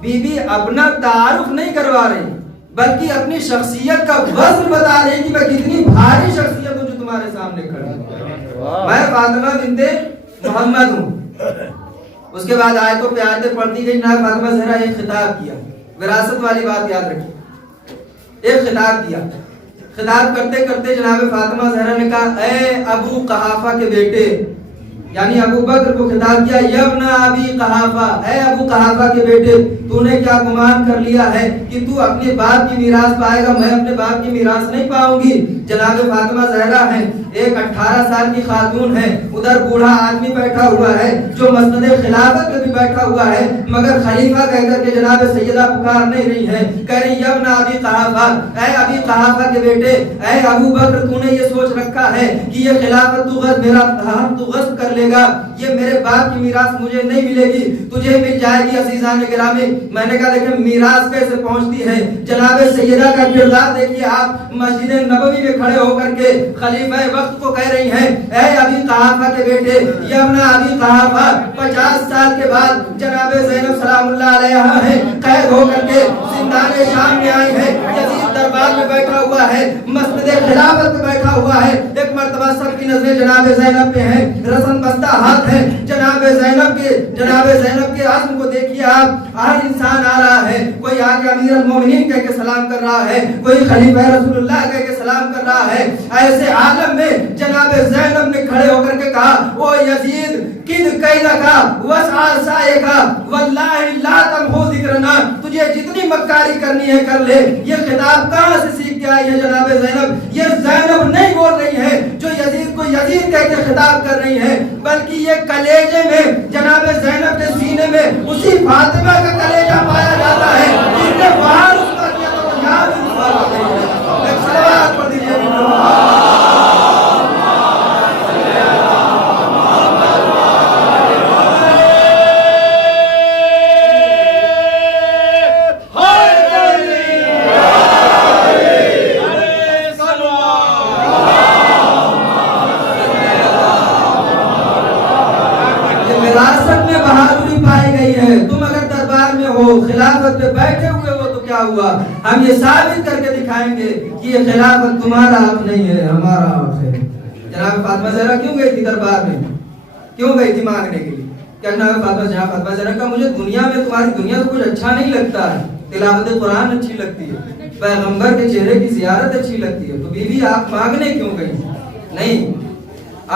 بیوی اپنا تعارف نہیں کروا رہی بلکہ اپنی شخصیت کا وزن بتا رہی کہ میں کتنی بھاری شخصیت ہوں جو تمہارے سامنے کھڑی ہوں، میں فاطمہ بنت محمد ہوں۔ اس کے بعد آیتوں پہ آیتیں پڑھتی گئی۔ جناب فاطمہ زہرا ایک خطاب کیا، وراثت والی بات یاد رکھیں، ایک خطاب کیا۔ خطاب کرتے کرتے جناب فاطمہ زہرا نے کہا اے ابو قحافہ کے بیٹے، یعنی ابو بکر کو خطاب کیا، یبن ابی قحافہ، اے ابو قحافہ کے بیٹے، تو نے کیا گمان کر لیا ہے کہ تو اپنے باپ کی میراث پائے گا، میں اپنے باپ کی میراث نہیں پاؤں گی۔ جناب فاطمہ زہرا ہے، ایک 18 سال کی خاتون ہے، ادھر بوڑھا آدمی بیٹھا ہوا ہے جو مسند خلافت پہ بھی بیٹھا ہوا ہے، مگر خلیفہ کہہ کر کے جناب سیدہ پکار نہیں رہی ہے، کہہ رہی یبن ابی قحافہ، اے ابی قحافہ کے بیٹے، اے ابو بکر، تو نے یہ سوچ رکھا ہے کہ یہ خلافت تو غصب، میرا ہم تو غصب کر لے گا، یہ میرے باپ کی میراث مجھے نہیں ملے گی، تجھے مل جائے گی۔ عزیزان گرامی، میں نے کہا دیکھیں میراث کیسے پہنچتی ہے۔ جناب سیدہ کا کردار دیکھیے آپ، مسجد نبوی میں کھڑے ہو کر کے خلیفہ وقت کو کہہ رہی ہیں اے ابی قحافہ کے بیٹے، یبن ابی قحافہ، 50 سال کے بعد جناب زینب سلام اللہ علیہا ہے، قید ہو کر کے زندان شام میں آئی ہے، یزید دربار میں بیٹھا ہوا ہے، مسجد خلافت میں بیٹھا ہوا ہے۔ ایک مرتبہ سب کی نظریں جناب زینب پہ ہیں، رسن بستہ ہاتھ ہے جناب زینب کے عزم کو دیکھیے آپ، ہر انسان آ رہا ہے، کوئی آگے امیر المومنین کہہ کے سلام کر رہا ہے، کوئی خلیفہ رسول اللہ کہہ کے سلام کر رہا ہے۔ ایسے عالم میں جناب زینب نے کھڑے ہو کر کے کہا او یزید کد قیدکا وسع سائکا واللہ لا تمحو ذکرنا، تجھے جتنی مکاری کرنی ہے کر لے۔ یہ خطاب کہاں سے سیکھ کے آئی ہے جناب زینب؟ یہ زینب نہیں بول رہی ہے جو یزید کو یزید کہہ کے خطاب کر رہی ہے، بلکہ یہ کلیجے میں جناب زینب کے سینے میں اسی فاطمہ کا کلیجہ پایا جاتا ہے جس نے وہاں رسوا کیا تو یہاں بھی رسوا کیا۔ ایک صلوات پڑھ دیجیے۔ ہے. تم اگر دربار میں ہو, خلافت پہ بیٹھے ہوئے ہو, تو کیا ہوا؟ ہم یہ ثابت کر کے دکھائیں گے کہ یہ خلافت تمہارا حق نہیں ہے, ہمارا حق ہے. جناب فاطمہ زہرا کیوں گئی تھی دربار میں؟ کیوں گئی تھی مانگنے کے لیے؟ کیا جناب فاطمہ زہرا کا مجھے دنیا میں, تمہاری دنیا تو کچھ اچھا نہیں لگتا ہے, تلاوت قرآن اچھی لگتی ہے, پیغمبر کے چہرے کی زیارت اچھی لگتی ہے, تو بیوی آپ مانگنے کیوں گئی؟ نہیں,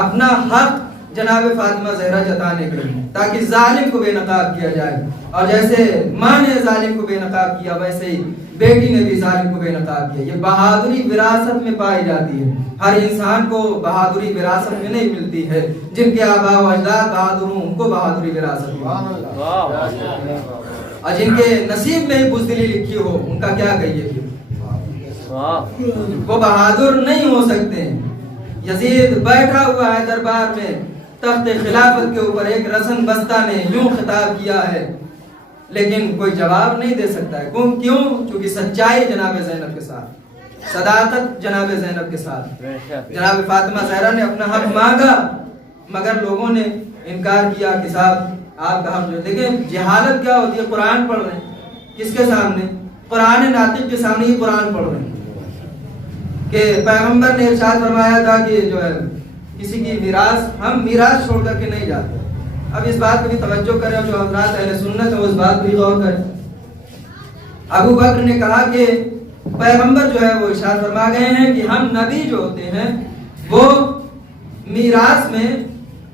اپنا حق جناب فاطمہ زہرا جتانے کے لیے, تاکہ ظالم کو بے نقاب کیا جائے. اور جیسے ماں نے ظالم کو بے نقاب کیا, ویسے ہی بیٹی نے بھی ظالم کو بے نقاب کیا. یہ بہادری وراثت میں پائی جاتی ہے. ہر انسان کو بہادری وراثت میں نہیں ملتی ہے. جن کے آباء و اجداد بہادر ہوں, ان کو بہادری وراثت میں, اور جن کے نصیب میں بزدلی لکھی ہو, ان کا کیا کہیے پھر, وہ بہادر نہیں ہو سکتے. یزید بیٹھا ہوا ہے دربار میں تخت خلافت کے اوپر, ایک رسن بستہ نے یوں خطاب کیا ہے, لیکن کوئی جواب نہیں دے سکتا ہے. کیوں؟ چونکہ سچائی جناب زینب کے ساتھ, صداقت جناب زینب کے ساتھ. جناب فاطمہ زہرا نے اپنا حق مانگا, مگر لوگوں نے انکار کیا کہ صاحب آپ کا حق جو. دیکھیں جہالت کیا ہوتی ہے. قرآن پڑھ رہے ہیں, کس کے سامنے؟ قرآن ناطق کے سامنے ہی قرآن پڑھ رہے ہیں کہ پیغمبر نے ارشاد فرمایا تھا کہ جو ہے کسی کی میراث, ہم میراث چھوڑ کر کے نہیں جاتے. اب اس بات کو بھی توجہ کریں, جو حضرات اہل سنت ہیں اس بات کو بھی غور کریں. ابو بکر نے کہا کہ پیغمبر جو ہے وہ ارشاد فرما گئے ہیں کہ ہم نبی جو ہوتے ہیں وہ میراث میں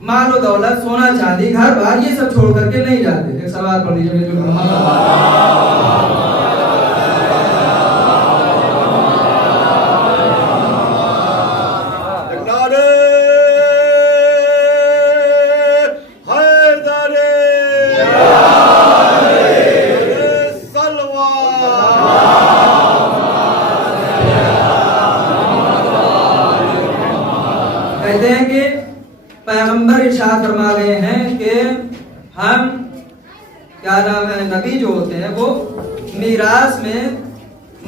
مال و دولت, سونا چاندی, گھر بار, یہ سب چھوڑ کر کے نہیں جاتے. ایک سوال پڑھ لیجیے جو کہتے ہیں کہ پیغمبر ارشاد فرما گئے ہیں کہ ہم کیا نام ہے, نبی جو ہوتے ہیں وہ میراث میں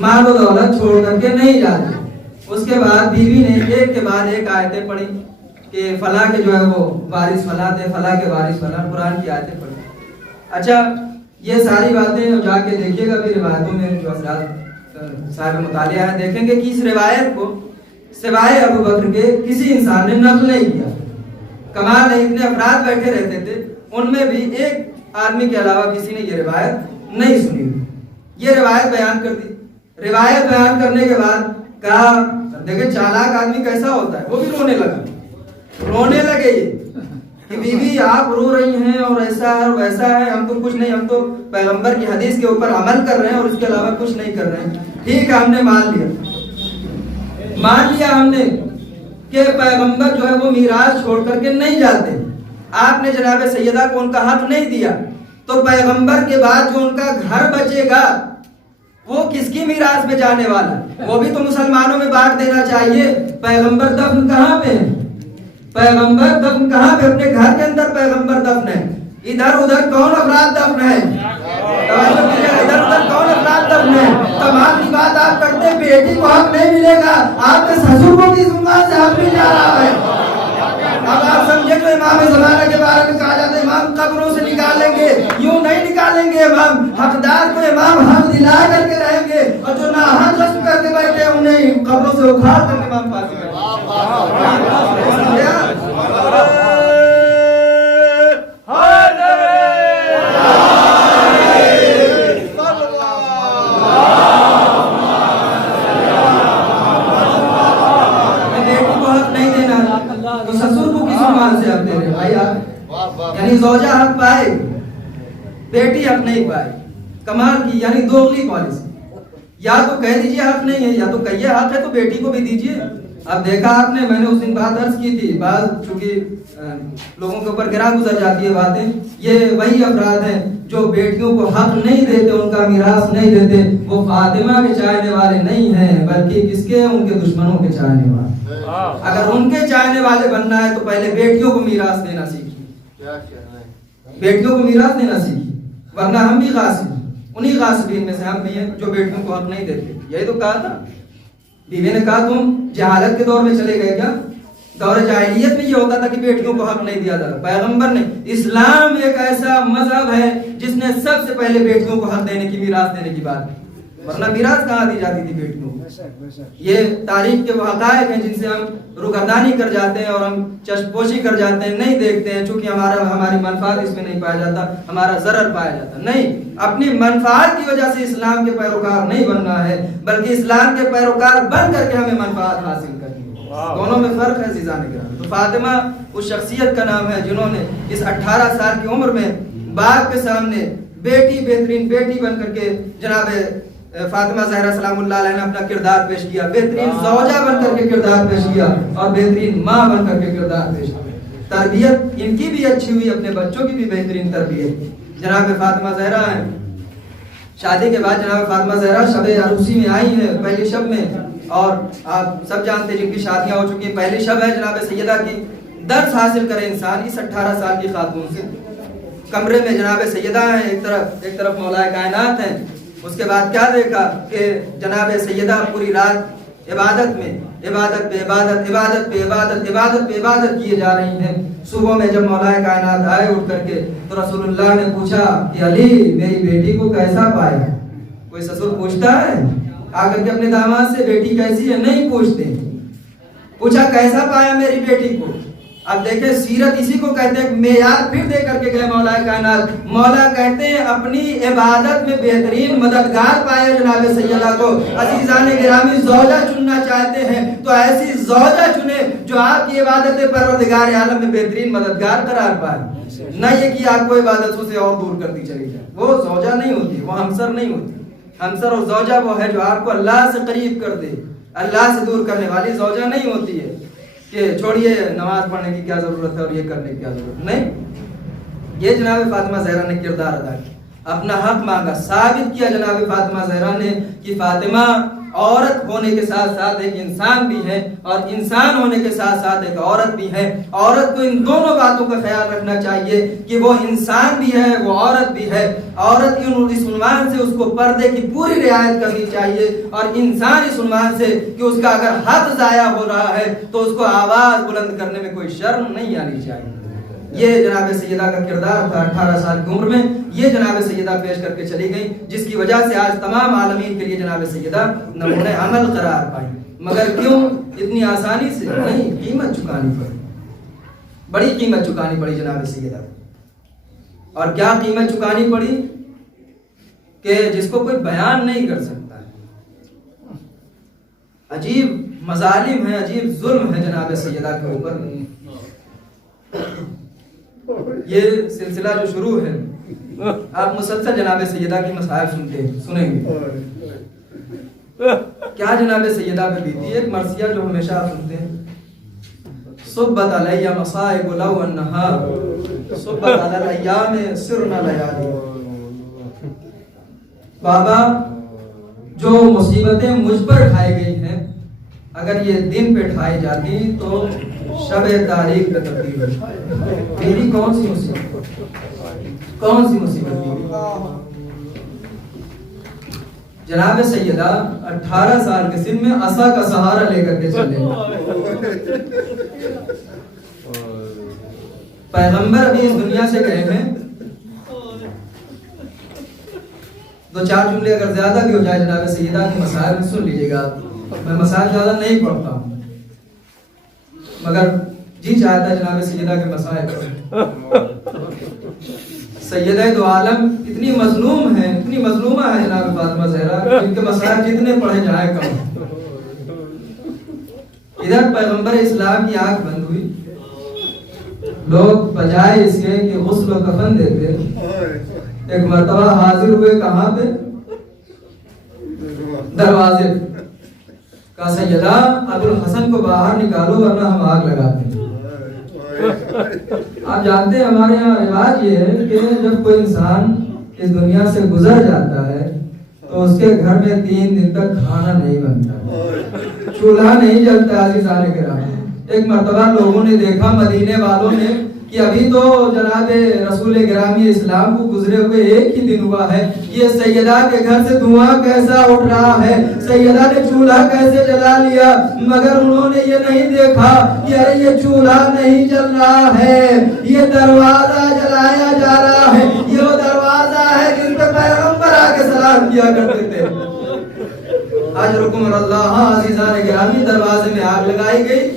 مال و دولت چھوڑ کر کے نہیں جاتے. اس کے بعد بیوی نے ایک کے بعد ایک آیتیں پڑھی کہ فلاں کے جو ہے وہ وارث فلاں تھے, فلاں کے وارث فلاں, قرآن کی آیتیں پڑھی. اچھا یہ ساری باتیں جا کے دیکھیے گا بھی روایتوں میں جو حضرات صاحب مطالعہ ہے, دیکھیں گے کہ اس روایت کو سوائے ابو بکر کے کسی انسان نے نقل نہیں کیا. کمال ہے, اتنے افراد بیٹھے رہتے تھے, ان میں بھی ایک آدمی کے علاوہ کسی نے یہ روایت نہیں سنی. یہ روایت بیان کر دی. روایت بیان کرنے کے بعد کہا دیکھیں چالاک آدمی کیسا ہوتا ہے, وہ بھی رونے لگا, رونے لگے یہ کہ بی بی آپ رو رہی ہیں اور ایسا ہے اور ویسا ہے, ہم تو کچھ نہیں, ہم تو پیغمبر کی حدیث کے اوپر عمل کر رہے ہیں اور اس کے علاوہ کچھ نہیں کر رہے ہیں. ٹھیک ہے, ہم نے مان لیا ہم نے کہ پیغمبر جو ہے وہ میراث چھوڑ کر کے نہیں جاتے. آپ نے جناب سیدہ کو ان کا حق نہیں دیا, تو پیغمبر کے بعد جو ان کا گھر بچے گا وہ کس کی میراث میں جانے والا, وہ بھی تو مسلمانوں میں بانٹ دینا چاہیے. پیغمبر دفن کہاں پہ ہے؟ پیغمبر دفن کہاں پہ؟ اپنے گھر کے اندر پیغمبر دفن ہے. ادھر ادھر کون افراد دفن ہے؟ ادھر ادھر کون افراد دفن ہے؟ تمام کی بات آپ کرتے, بیٹی کو حق نہیں ملے گا, آپ کے سسر کو کی زبان سے حق مل جا رہا ہے. اب آپ سمجھے تو امام زمانہ کے بارے میں کہا جاتا ہے امام قبروں سے نکالیں گے, یوں نہیں نکالیں گے. امام حقدار کو امام حق دلا کر کے رہیں گے, اور جو ناحق غصب کر کے بیٹھے انہیں قبروں سے اکھاڑ کر کے امام پاس کریں گے. یعنی زوجہ حق پائے, بیٹی حق نہیں پائے. کمال کی یعنی دوغلی پالیسی. یا تو کہہ دیجئے حق نہیں ہے, یا تو کہیے حق ہے تو بیٹی کو بھی دیجئے. اب دیکھا آپ نے, میں نے اس دن بات عرض کی تھی, بعض چونکہ لوگوں کے اوپر گراں گزر جاتی ہے باتیں, یہ وہی افراد ہیں جو بیٹیوں کو حق نہیں دیتے, ان کا میراث نہیں دیتے. وہ فاطمہ کے چاہنے والے نہیں ہیں, بلکہ کس کے, ان کے دشمنوں کے چاہنے والے. اگر ان کے چاہنے والے بننا ہے تو پہلے بیٹیوں کو میراث دینا سیکھیے, بیٹیوں کو میراث دینا سیکھیے, ورنہ ہم بھی غاصب ہیں. انہی غاصبین میں سے ہم بھی ہیں جو بیٹیوں کو حق نہیں دیتے. یہی تو کہا تھا, بیوی نے کہا تم جہالت کے دور میں چلے گئے کیا, دور جاہلیت میں یہ ہوتا تھا کہ بیٹیوں کو حق نہیں دیا جاتا. پیغمبر نے, اسلام ایک ایسا مذہب ہے جس نے سب سے پہلے بیٹیوں کو حق دینے کی, میراث دینے کی بات کی, ورنہ میراث کہاں دی جاتی تھی بیٹیوں کو. یہ تاریخ کے وہ حقائق ہیں جن سے ہم روگردانی کر جاتے ہیں اور ہم چشم پوشی کر جاتے ہیں, نہیں دیکھتے ہیں, چونکہ ہماری منفعت اس میں نہیں پایا جاتا, ہمارا ضرر پایا جاتا. نہیں, اپنی منفعت کی وجہ سے اسلام کے پیروکار نہیں بننا ہے, بلکہ اسلام کے پیروکار بن کر کے ہمیں منفعت حاصل کرنی ہے. دونوں میں فرق ہے عزیزان کرام. تو فاطمہ اس شخصیت کا نام ہے جنہوں نے اس 18 سال کی عمر میں باپ کے سامنے بیٹی, بہترین بیٹی بن کر کے جناب فاطمہ زہرا سلام اللہ علیہ نے اپنا کردار پیش کیا, بہترین زوجہ بن کر کے کردار پیش کیا اور بہترین ماں بن کر کے کردار پیش کیا. تربیت ان کی بھی اچھی ہوئی, اپنے بچوں کی بھی بہترین تربیت. جناب فاطمہ زہرا ہیں, شادی کے بعد جناب فاطمہ زہرا شب عروسی میں آئی ہیں, پہلی شب میں, اور آپ سب جانتے ہیں جن کی شادیاں ہو چکی ہیں, پہلی شب ہے جناب سیدہ کی. درس حاصل کرے انسان اس 18 سال کی خاتون سے. کمرے میں جناب سیدہ ہیں, ایک طرف مولا کائنات ہیں. اس کے بعد کیا دیکھا کہ جناب سیدہ پوری رات عبادت میں عبادت پہ عبادت, عبادت پہ عبادت, عبادت پہ عبادت کیے جا رہی ہیں. صبح میں جب مولا کائنات آئے اٹھ کر کے تو رسول اللہ نے پوچھا کہ علی میری بیٹی کو کیسا پایا. کوئی سسر پوچھتا ہے آ کر کے اپنے داماد سے بیٹی کیسی ہے؟ نہیں پوچھتے. پوچھا کیسا پایا میری بیٹی کو. اب دیکھیں سیرت اسی کو کہتے ہیں, معیار پھر دے کر کے گئے مولا کائنات. مولا کہتے ہیں اپنی عبادت میں بہترین مددگار پایا جناب سیدہ کو. عزیزان گرامی, زوجہ چننا چاہتے ہیں تو ایسی زوجہ چنے جو آپ کی عبادت پروردگار عالم میں بہترین مددگار قرار پائے, نہ یہ کہ آپ کو عبادتوں سے اور دور کرتی چلی جائے. وہ زوجہ نہیں ہوتی, وہ ہمسر نہیں ہوتی. ہمسر اور زوجہ وہ ہے جو آپ کو اللہ سے قریب کر دے, اللہ سے دور کرنے والی زوجہ نہیں ہوتی ہے کہ چھوڑیے نماز پڑھنے کی کیا ضرورت ہے اور یہ کرنے کی کیا ضرورت نہیں. یہ جناب فاطمہ زہرا نے کردار ادا کیا, اپنا حق مانگا, ثابت کیا جناب فاطمہ زہرا نے کہ فاطمہ عورت ہونے کے ساتھ ساتھ ایک انسان بھی ہے اور انسان ہونے کے ساتھ ساتھ ایک عورت بھی ہے. عورت کو ان دونوں باتوں کا خیال رکھنا چاہیے کہ وہ انسان بھی ہے, وہ عورت بھی ہے. عورت کی اس عنوان سے اس کو پردے کی پوری رعایت کرنی چاہیے, اور انسان اس عنوان سے کہ اس کا اگر حق ضائع ہو رہا ہے تو اس کو آواز بلند کرنے میں کوئی شرم نہیں آنی چاہیے. یہ جناب سیدہ کا کردار تھا 18 سال کی عمر میں. یہ جناب سیدہ پیش کر کے چلی گئی, جس کی وجہ سے آج تمام عالمین کے لیے جناب سیدہ نمونہ عمل قرار پائی. مگر کیوں اتنی آسانی سے نہیں, قیمت چکانی پڑی, بڑی قیمت چکانی پڑی جناب سیدہ. اور کیا قیمت چکانی پڑی کہ جس کو کوئی بیان نہیں کر سکتا ہے. عجیب مظالم ہے, عجیب ظلم ہے جناب سیدہ کے اوپر. یہ سلسلہ جو شروع ہے, آپ مسلسل جناب سیدہ کی مصائب سنیں گے. کیا جناب سیدہ پہ بیتی. ایک مرثیہ جو ہمیشہ آپ سنتے ہیں, صبت علیہ مصائب لو انہا صبت علی الایام سرنا لیالی. بابا جو مصیبتیں مجھ پر ڈھائی گئی ہیں, اگر یہ دن پہ ڈھائی جاتی تو شب تاریخ کا تبدیل ہوتا. میری کون سی مصیبت, کون سی مصیبت تھی. جناب سیدہ 18 سال کے سن میں عصا کا سہارا لے کر کے چلے. پیغمبر ابھی اس دنیا سے گئے ہیں. 2-4 جملے اگر زیادہ بھی ہو جائے جناب سیدہ کی مسائل میں سن لیجیے گا. میں مسائل زیادہ نہیں پڑھتا ہوں, مگر جی چاہتا ہے جناب سیدہ کے مسائل. سیدہ دو عالم اتنی مظلوم ہے, اتنی مظلومہ ہے جناب فاطمہ زہرا, ان کے مسائل جتنے پڑھے جائیں کم. ادھر پیغمبر اسلام کی آنکھ بند ہوئی, لوگ بجائے اس کے کہ غسل و کفن دیتے ایک مرتبہ حاضر ہوئے کہاں پہ, دروازے. کہا سیدہ ابو الحسن کو باہر نکالو ورنہ ہم آگ لگاتے ہیں. آپ جانتے ہیں ہمارے یہاں رواج یہ ہے کہ جب کوئی انسان اس دنیا سے گزر جاتا ہے تو اس کے گھر میں 3 دن تک کھانا نہیں بنتا, چولہا نہیں جلتا. عزیزان کرام, ایک مرتبہ لوگوں نے دیکھا, مدینے والوں نے, کہ ابھی تو جناب رسول گرامی اسلام کو گزرے ہوئے ایک ہی دن ہوا ہے، یہ سیدہ کے گھر سے دھواں کیسا اٹھ رہا ہے، سیدہ نے چولہا کیسے جلا لیا، مگر انہوں نے یہ نہیں دیکھا کہ ارے یہ چولہا نہیں جل رہا ہے، یہ دروازہ جلایا جا رہا ہے، یہ وہ دروازہ ہے جس پہ پیغمبر آ کے سلام کیا کرتے تھے۔ اجرکم اللہ عزیزان گرامی، دروازے میں آگ لگائی گئی۔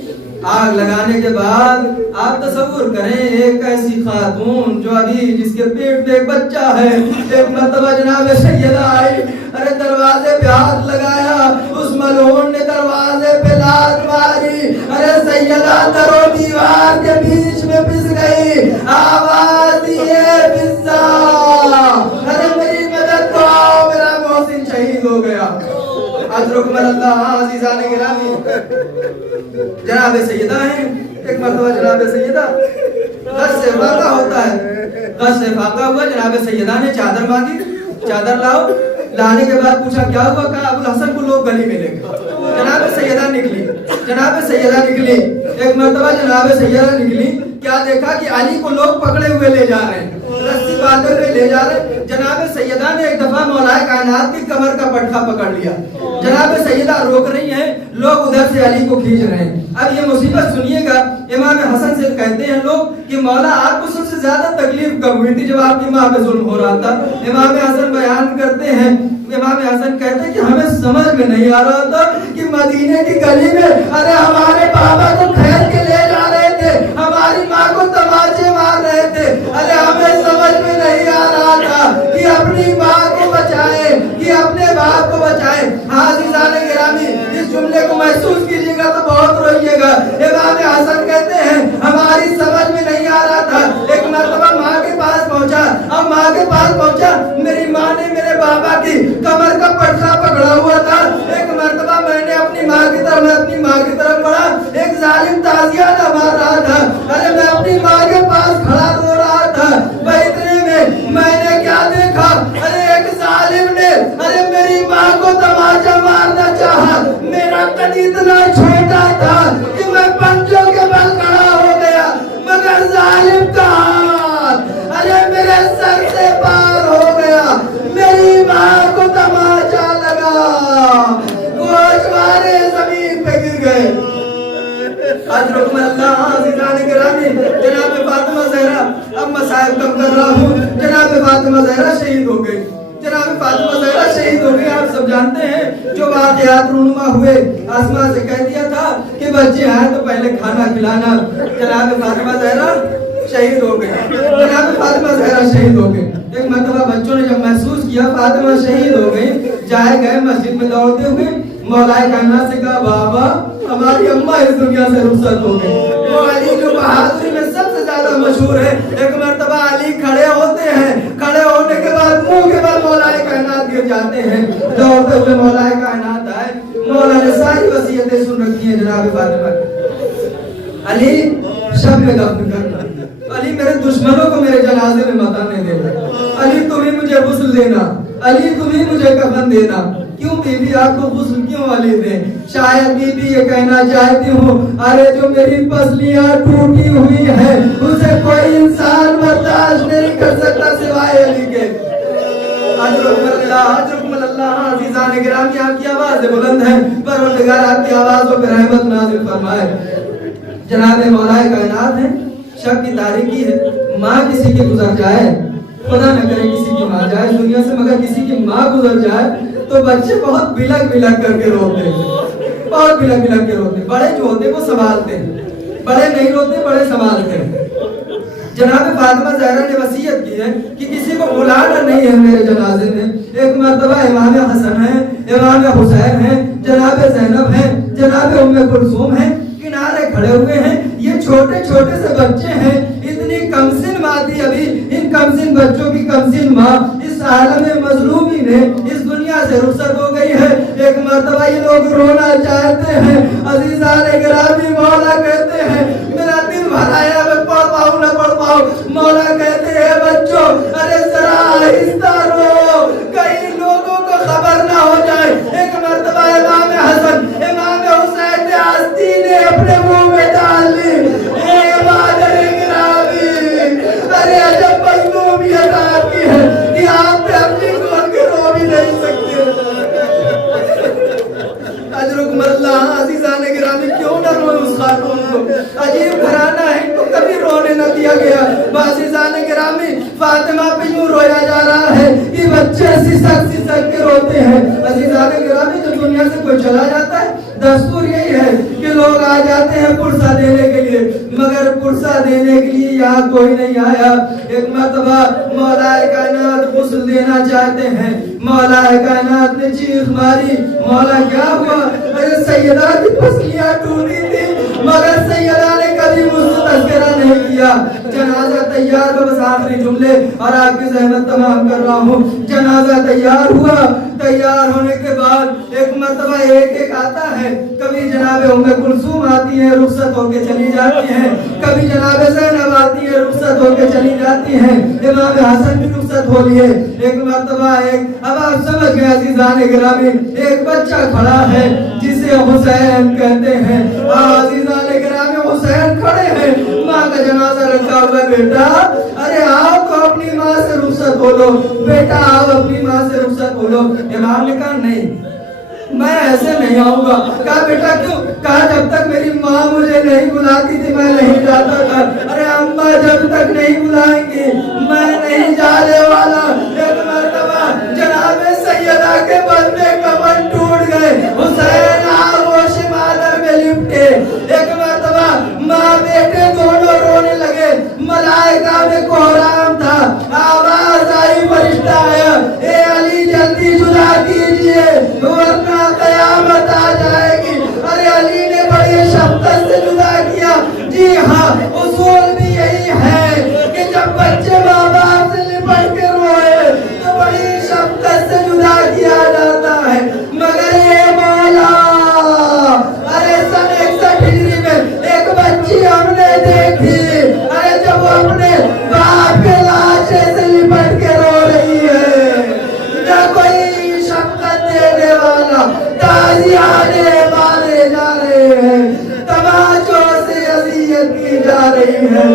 آگ لگانے کے بعد آپ تصور کریں ایک ایسی خاتون جو ابھی جس کے پیٹ میں ایک بچہ ہے، ایک مرتبہ جناب سیدہ آئی، ارے دروازے پہ ہاتھ لگایا، اس ملعون نے دروازے پہ لات ماری، ارے سیدہ در و دیوار کے بیچ میں پس گئی، آواز دیے پسا، ارے میری مدد کو آؤ، میرا محسن شہید ہو گیا۔ اجرکم اللہ عزیزان گرامی، جناب سیدہ ہیں، ایک مرتبہ جناب سیدہ غش سے فاقہ ہوتا ہے، غش سے فاقہ ہوا، جناب سیدہ نے چادر مانگی، چادر لاؤ، لانے کے بعد پوچھا کیا ہوا، کہا ابو الحسن کو لوگ گلی میں لے گئے۔ جناب سیدہ نکلی، جناب سیدہ نکلی، ایک مرتبہ جناب سیدہ نکلی، کیا دیکھا کہ علی کو لوگ پکڑے ہوئے لے جا رہے ہیں، رسی باندھے ہوئے لے جا رہے ہیں۔ جناب سیدہ نے ایک دفعہ مولا کائنات کی کمر کا پٹھا پکڑ لیا، جناب سیدہ روک رہی ہیں، لوگ ادھر سے علی کو کھینچ رہے ہیں۔ اب یہ مصیبت سنیے گا، امام حسن سے کہتے ہیں لوگ کہ مولا آپ کو سب سے زیادہ تکلیف کب ہوئی تھی، جب آپ کی ماں پہ ظلم ہو رہا تھا؟ امام حسن بیان کرتے ہیں، امام حسن کہتے ہیں کہ ہمیں سمجھ میں نہیں آ رہا تھا کہ مدینے کی گلی میں ارے ہمارے بابا کو کھینچ کے لے جا رہے تھے، ہماری ماں کو تماچے مار رہے تھے، ارے ہمیں سمجھ میں نہیں آ رہا تھا کہ اپنی ماں کو بچائے، کہ اپنے باپ کو بچائے۔ عزیزان گرامی، اس جملے کو محسوس کیجیے گا تو بہت روئیے گا۔ امام حسن کہتے ہیں ہماری سمجھ میں نہیں آ رہا تھا، ایک مرتبہ ماں کے پاس پہنچا، اب ماں کے پاس پہنچا، میری ماں نے میرے بابا کی کمر کا پٹھا پکڑا ہوا تھا، ایک مرتبہ میں نے اپنی ماں کی طرف بڑھا، ایک ظالم تعزیہ نہ مار رہا تھا، ارے میں اپنی ماں کے پاس کھڑا رو رہا تھا، اتنے میں نے کیا دیکھا، ارے ایک ظالم نے ارے میری ماں کو تماچا مارنا چاہا، میرا قد اتنا چھوٹا تھا کہ میں پنجوں کے بل کھڑا ہو گیا، مگر ظالم کا ہاتھ ارے میرے سر سے پار ہو گیا، میری ماں کو تماچا لگا، گوشوارے زمین پہ گر گئے۔ اجرکم اللہ عزیزان گرامی، جناب فاطمہ زہرا، اب مصائب کم کر رہا ہوں، جناب فاطمہ زہرا شہید ہو گئی، جناب فاطمہ زہرا شہید ہو گئی۔ آپ سب جانتے ہیں جو واقعات رونما ہوئے، آسماں سے کہہ دیا تھا کہ بچے آئے تو پہلے کھانا کھلانا، جناب فاطمہ زہرا شہید ہو گئی، جناب فاطمہ زہرا شہید ہو گئی۔ ایک مرتبہ بچوں نے جب محسوس کیا فاطمہ شہید ہو گئی، جائے گئے مسجد میں دوڑتے ہوئے، مولا کائنات سے کہا بابا ہماری اماں اس دنیا سے رخصت ہو گئی۔ وہ علی جو بہادری میں سب سے زیادہ مشہور ہے، ایک مرتبہ علی کھڑے ہوتے ہیں، کھڑے ہونے کے بعد منہ کے بعد مولا کائنات گر جاتے ہیں، دوڑتے ہوئے مولا کائنات آئے، مولا نے ساری وصیتیں سن رکھی ہیں جناب فاطمہ، علی شب میں دفن کرنا، علی میرے دشمنوں کو میرے جنازے میں مت آنے دینا، علی تم ہی مجھے غسل دینا، علی تم ہی مجھے کفن دینا۔ کیوں بی بی آپ کو غسل کیوں والی دیں؟ شاید بی بی یہ کہنا چاہتی ہوں ارے جو میری پسلیاں ٹوٹی ہوئی ہیں اسے کوئی انسان برداشت نہیں کر سکتا سوائے علی کے۔ اجرکم اللہ عزیزان گرامی، آپ کی آواز بلند ہے، پروردگار آپ کی آوازوں پہ رحمت نازل فرمائے۔ جناب مولا کائنات ہے، شب کی تاریکی ہے، ماں کسی کی گزر جائے، خدا نہ کرے کسی کی ماں جائے دنیا سے، مگر کسی کی ماں گزر جائے تو بچے بہت بلک بلک کر کے روتے ہیں، بہت بلک بلک کے روتے ہیں، بڑے جو ہوتے ہیں وہ سنبھالتے ہیں، بڑے نہیں روتے، بڑے سنبھالتے ہیں۔ جناب فاطمہ زہرا نے وصیت کی ہے کہ کسی کو بلانا نہیں ہے میرے جنازے میں۔ ایک مرتبہ امام حسن ہیں، امام حسین ہیں، جناب زینب ہیں، جناب ام کلثوم ہیں، کنارے کھڑے ہوئے ہیں، یہ چھوٹے چھوٹے سے بچے ہیں، اتنی کمسن ماں تھی، ابھی ان کمسن بچوں کی کمسن ماں اس عالم مظلومی نے اس دنیا سے رخصت ہو گئی ہے۔ ایک مرتبہ یہ لوگ رونا چاہتے ہیں، عزیزان گرامی، مولا کہتے ہیں میرا دل بھر آیا، میں پڑھ پاؤں نہ پڑھ پاؤں، مولا کہتے ہیں بچوں ارے ذرا آہستہ رو، کئی لوگوں کو خبر نہ ہو جائے۔ ایک مرتبہ امام حسن امام حسین نے آستین اپنے منہ میں ڈال لی، اے مادر گرامی کہ آپ پہ اپنی کھول کے رو بھی نہیں سکتے. اجرکم اللہ. عزیزان گرامی کیوں نہ روئے اس خاتون کو؟ عجیب گھرانہ ہے, ان کو کبھی رونے نہ دیا گیا. عزیزان گرامی فاطمہ پہ یوں رویا جا رہا ہے کہ بچے سسک سسک کے روتے ہیں. عزیزان گرامی جب دنیا سے کوئی چلا جاتا ہے دستور یہی ہے کہ لوگ آ جاتے ہیں پرسہ دینے کے لیے, مگر پرسہ دینے کے لیے یہاں کوئی نہیں آیا. ایک مرتبہ مولا کائنات غسل دینا چاہتے ہیں. مولا کائنات نے چیخ ماری, مولا کیا ہوا؟ ارے سیدہ کی پسلیاں ٹوٹی تھی, مگر سیدہ نے کبھی مجھ سے تذکرہ نہیں کیا. جنازہ تیار ہو, بس آخری جملے اور آپ کی زحمت تمام کر رہا ہوں. جنازہ تیار ہوا. تیار ہونے کے بعد ایک مرتبہ ایک آتا ہے. کبھی جناب ام کلثوم آتی ہیں, رخصت ہو کے چلی جاتی ہیں. کبھی جناب زینب آتی ہے, رخصت ہو کے چلی جاتی ہیں. امام حسن بھی رخصت ہو لیے. ایک مرتبہ اب آپ سمجھ گئے عزیزان گرامی, ایک بچہ کھڑا ہے جسے حسین کہتے ہیں. عزیزان گرامی حسین کھڑے ہیں, ماں کا جنازہ رکھا ہوا. بیٹا ارے آؤ تو اپنی ماں سے رخصت ہو لو, بیٹا آؤ اپنی ماں سے رخصت ہو لو. امام نے کہا نہیں, میں ایسے نہیں آؤں گا. کہا بیٹا کیوں؟ کہا جب تک میری ماں مجھے نہیں بلاتی تھی میں نہیں جاتا تھا. ارے اماں جب تک نہیں بلائیں گی میں نہیں جانے والا. ایک مرتبہ جناب سیدہ کے بندے کمر ٹوٹ گئے. حسین آغوش مادر میں لپٹے. ایک مرتبہ ماں بیٹے دونوں رونے لگے. ملائکہ میں کوہرام تھا. آواز آئی, فرشتہ آیا, اے علی جلدی جدا کیجئے ورنہ قیامت آ جائے گی. ارے علی نے بڑی شفقت سے جدا کیا. جی ہاں, اصول بھی یہی ہے کہ جب بچے ماں باپ سے لپٹ کے روئے تو بڑی شفقت سے جدا کیا جاتا ہے. مگر یہ مولا, ارے سن 61 ہجری میں ایک بچی ہم نے دیکھی. ارے جب وہ اپنے باپ کے لاشے سے لپٹ کے رو رہی ہے, نہ کوئی شفقت دینے والا. تازیانے مارے جا رہے ہیں, تماچوں سے اذیت کی جا رہی ہے.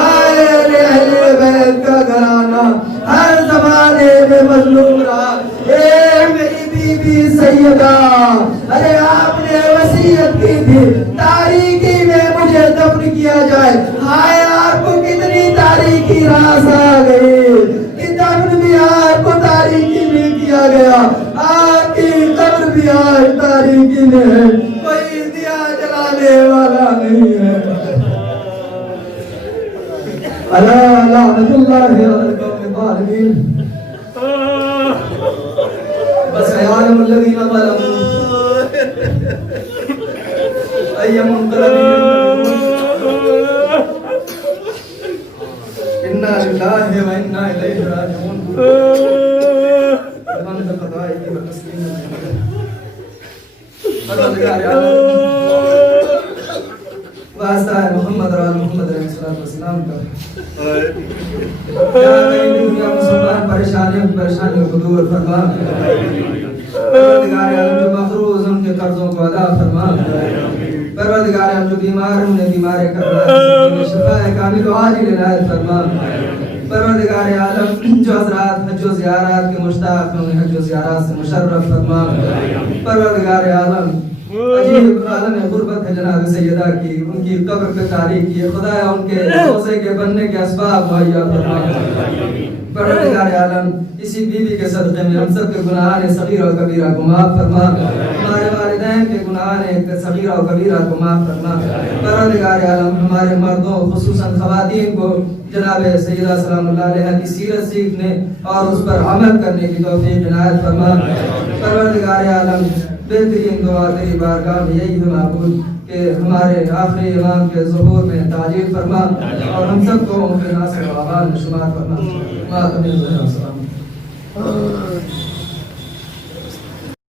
آئے اہل بیت کا گھرانہ ہر زمانے میں مظلوم رہا. اے میری بی بی سیدہ, ارے آپ نے وصیت کی تھی تاریکی میں مجھے دفن کیا جائے. ہائے آپ کو کتنی تاریکی راز آ گئی کہ دفن بھی آپ کو تاریکی میں کیا گیا. آپ کی قبر بھی آج تاریکی میں ہے, کوئی دیا جلانے والا نہیں ہے. اللہ لعنت اللہ علی القوم الظالمین. بس یعلم الذین ظلموا ای منقلب انا للہ و انا الیہ راجعون. الحمد قضائه وتسليمه واسطہ محمد اور محمد علیہ الصلوۃ والسلام کا. دنیا مسلمان پریشانیوں کو دور فرما. پروردگار عالم جو مقروض ان کے قرضوں کو ادا فرما. پروردگار عالم جو بیمار انہیں بیمار کرنا, شفا کامل و عاجل عنایت فرما. پروردگار عالم جو حضرات حج و زیارات کے مشتاق ہیں انہیں حج و زیارات سے مشرف فرما. پروردگار عالم عجیب عالم غربت ہے جناب سیدہ کی, ان کی قبر پہ تاریخ کی خدایا ان کے روزے کے بننے کے اسباب مہیا فرما. پروردگار عالم اسی بیوی کے صدقے میں ہم سب کے گناہان صغیرہ و کبیرہ کو معاف فرما. ہمارے والدین کے گناہان صغیرہ و کبیرہ کو معاف فرما. پروردگار عالم ہمارے مردوں خصوصاً خواتین کو جناب سیدہ سلام اللہ علیہ کی سیرت سیکھنے اور اس پر عمل کرنے کی توفیق عنایت فرما. پروردگار عالم بہترین دعا تیری بارگاہ میں یہی ہے معبود کہ ہمارے آخری امام کے ظہور میں تعجیل فرما اور ہم سب کو ان کے ناصر و آباد میں شمار فرما.